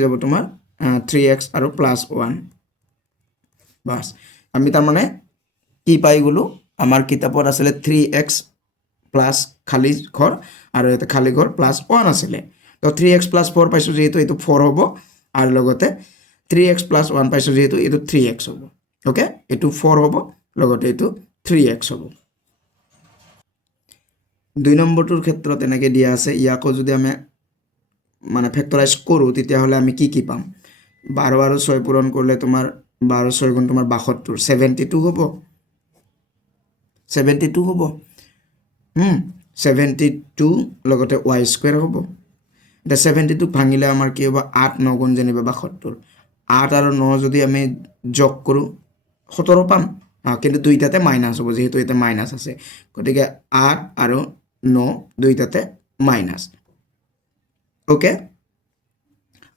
যাব তোমাৰ 3x আৰু প্লাস 1 বাস আমি তাৰ মানে কি পাই গলো আমাৰ কিতাপত আছিলে 3x প্লাস খালি ঘৰ আৰু এটা খালি ঘৰ প্লাস 1 আছিলে তো 3x প্লাস 4 পাইছো যেহেতু এটো 4 হ'ব আৰু লগতে 3x প্লাস 1 পাইছো যেহেতু এটো 3x হ'ব ওকে এটো 4 হ'ব লগতে এটো 3x হ'ব 2 নম্বৰটোৰ ক্ষেত্ৰত এনেকৈ দিয়া আছে ইয়াকো যদি আমি মানে ফেক্টৰাইজ কৰো তেতিয়া হলে আমি কি পাম 12 আৰু 6 পূৰণ কৰিলে তোমাৰ 12 6 গুণ তোমাৰ 72 72 হ'ব 72 লগতে y স্কয়াৰ হ'ব এটা 72 ভাঙিলে আমাৰ কি হ'ব 8 9 গুণ যেনিবা 72 8 আৰু 9 যদি আমি যোগ কৰো 17 পাম কিন্তু দুইটাতে মাইনাস হ'ব যেহেতু এটা মাইনাস আছে গতিকে 8 আৰু 9 দুইটাতে মাইনাস ওকে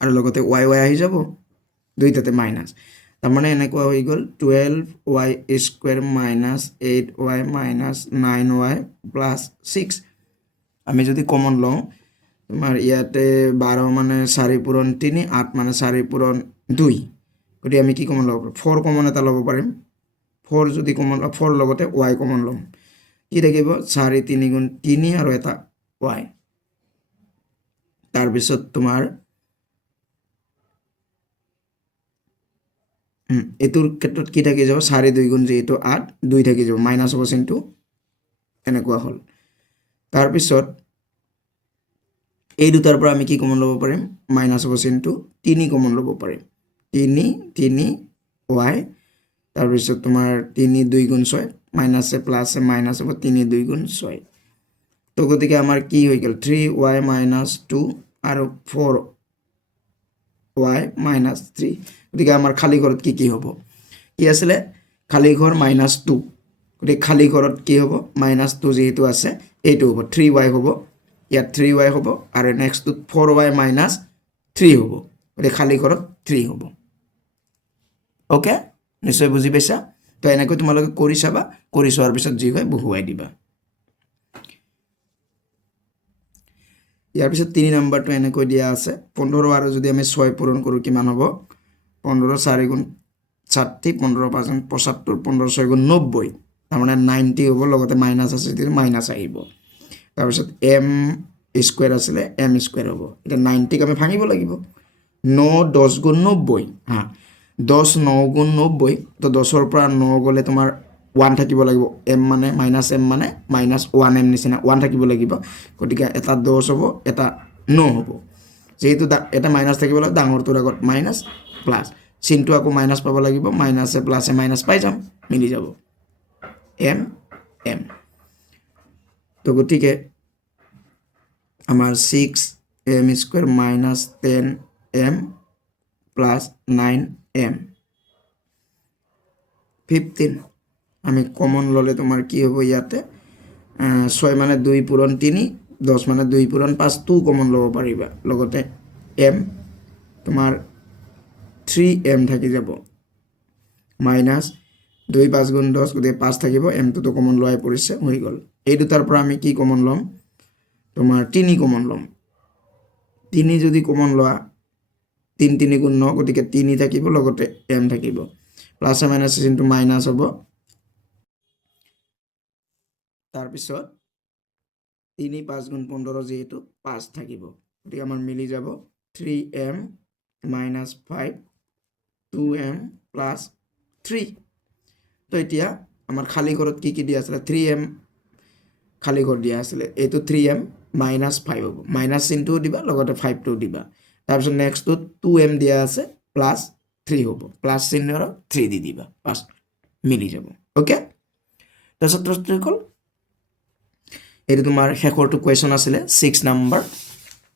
আৰু লগতে y আহি যাব দুইটাতে মাইনাস তাৰ মানে এনেকুৱা হৈ গ'ল 12y square minus 8y minus 9y plus 6 আমি যদি কমন লওঁ তোমাৰ ইয়াতে 12 মানে 4 পূৰণ 3 8 মানে 4 পূৰণ 2 গতি আমি কি কমন ল'ব 4 কমন এটা ল'ব পাৰিম 4 যদি কমন 4 লগতে y কমন ল'ম কি থাকিব 4 3 গুণ 3 আৰু এটা y তাৰ পিছত তোমাৰ এটোৰ ক্ষেত্ৰত কি থাকি যাব 4 2 গুণ যেটো 8 2 থাকি যাব মাইনাস হ'ব চিনটো এনেকুৱা হল তাৰ পিছত এই দুটাৰ পৰা আমি কি কমন ল'ব পাৰিম মাইনাস হ'ব চিনটো 3 কমন ল'ব পাৰিম 3 y তাৰ পিছত তোমাৰ 3 2 গুণ 6 মাইনাস প্লাস মাইনাস হ'ব 3 2 গুণ 6 তো গতিকে আমাৰ কি হৈ গ'ল 3y মাইনাস 2 আৰু 4y মাইনাস 3 গতিকে আমাৰ খালি ঘৰত কি হ'ব কি আছিলে খালি ঘৰ মাইনাস 2 গতিকে খালি ঘৰত কি হ'ব মাইনাস 2 যেহেতু আছে এইটো হ'ব 3y হ'ব ইয়াত 3y হ'ব আৰু নেক্সট 4y মাইনাস 3 হ'ব গতিকে খালি ঘৰত 3 হ'ব ওকে নিশ্চয় বুজি পাইছা তো এনেকৈ তোমালোকে কৰি চাবা কৰি চোৱাৰ পিছত যি হয় বহুৱাই দিবা ইয়াৰ পিছত 3 নম্বৰটো এনেকৈ দিয়া আছে 15 আৰু যদি আমি 6 পূৰণ কৰো কিমান হ'ব 15 4 গুণ 60 15% 75 15 6 গুণ 90 তাৰমানে 90 হ'ব লগতে মাইনাছ আছে যদি মাইনাছ আহিব তাৰপিছত m স্কয়াৰ আছিলে m স্কয়াৰ হ'ব এটা 90 ক আমি ভাঙিব লাগিব 9 10 গুণ 90 হা 10 9 গুণ 90 তো 10 ৰ পৰা 9 গলে তোমাৰ 1 থাকিব লাগিব m মানে মাইনাছ m মানে মাইনাছ 1m নিচিনা 1 থাকিব লাগিব গতিকে এটা 10 হ'ব এটা 9 হ'ব যেহেতু এটা মাইনাছ থাকিব লাগিব ডাঙৰটোৰ আগত মাইনাছ প্লাছ চিনটো আকৌ মাইনাছ পাব লাগিব মাইনাছে প্লাছে মাইনাছ পাই যাম মিলি যাব m m তো গতিকে আমাৰ 6m square minus 10m plus 9m 15 আমি কমন ললে তোমাৰ কি হ'ব ইয়াতে 6 মানে 2 পূৰণ 3 10 মানে 2 পূৰণ 5 2 কমন ল'ব পাৰিবা লগতে m তোমাৰ 3m থাকি যাব মাইনাছ 2 5 গুণ 10 গতিকে 5 থাকিব m টো কমন লোৱাই পৰিছে হৈ গ'ল এই দুটাৰ পৰা আমি কি কমন ল'ম তোমাৰ 3 কমন ল'ম 3 যদি কমন লোৱা 3 3 গুণ 9 গতিকে 3 থাকিব লগতে m থাকিব প্লাছ মাইনাছ ইনটু মাইনাছ হ'ব তাৰ পিছত 3 5 গুণ 15 যেহেতু 5 থাকিব গতিকে আমাৰ মিলি যাব 3m minus 5 2m plus 3 তো এতিয়া আমাৰ খালি ঘৰত কি দিয়া আছে 3m খালি ঘৰ দিয়া আছে এইটো 3m minus 5 হ'ব মাইনাস চিনটো দিবা লগতে 5 টো দিবা তাৰ পিছত নেক্সট টো 2m দিয়া আছে প্লাস 3 হ'ব প্লাস চিনৰ 3 দি দিবা বাস মিলি যাব ওকে তো ছাত্ৰসকল এইটো তোমাৰ শেষৰটো কোৱেশ্চন আছিল 6 নম্বৰ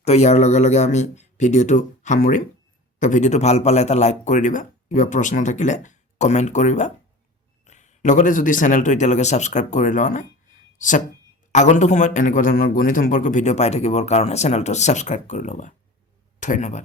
তো ইয়াৰ লগে লগে আমি ভিডিওটো সামৰিম তো ভিডিওটো ভাল পালে এটা লাইক কৰি দিবা কিবা প্ৰশ্ন থাকিলে কমেন্ট কৰিবা লগতে যদি চেনেলটো এতিয়ালৈকে সাবস্ক্ৰাইব কৰি লোৱা নাই আগন্তুক সময়ত এনেকুৱা ধৰণৰ গণিত সম্পৰ্কীয় ভিডিও পাই থাকিবৰ কাৰণে চেনেলটো সাবস্ক্ৰাইব কৰি ল'বা ধন্যবাদ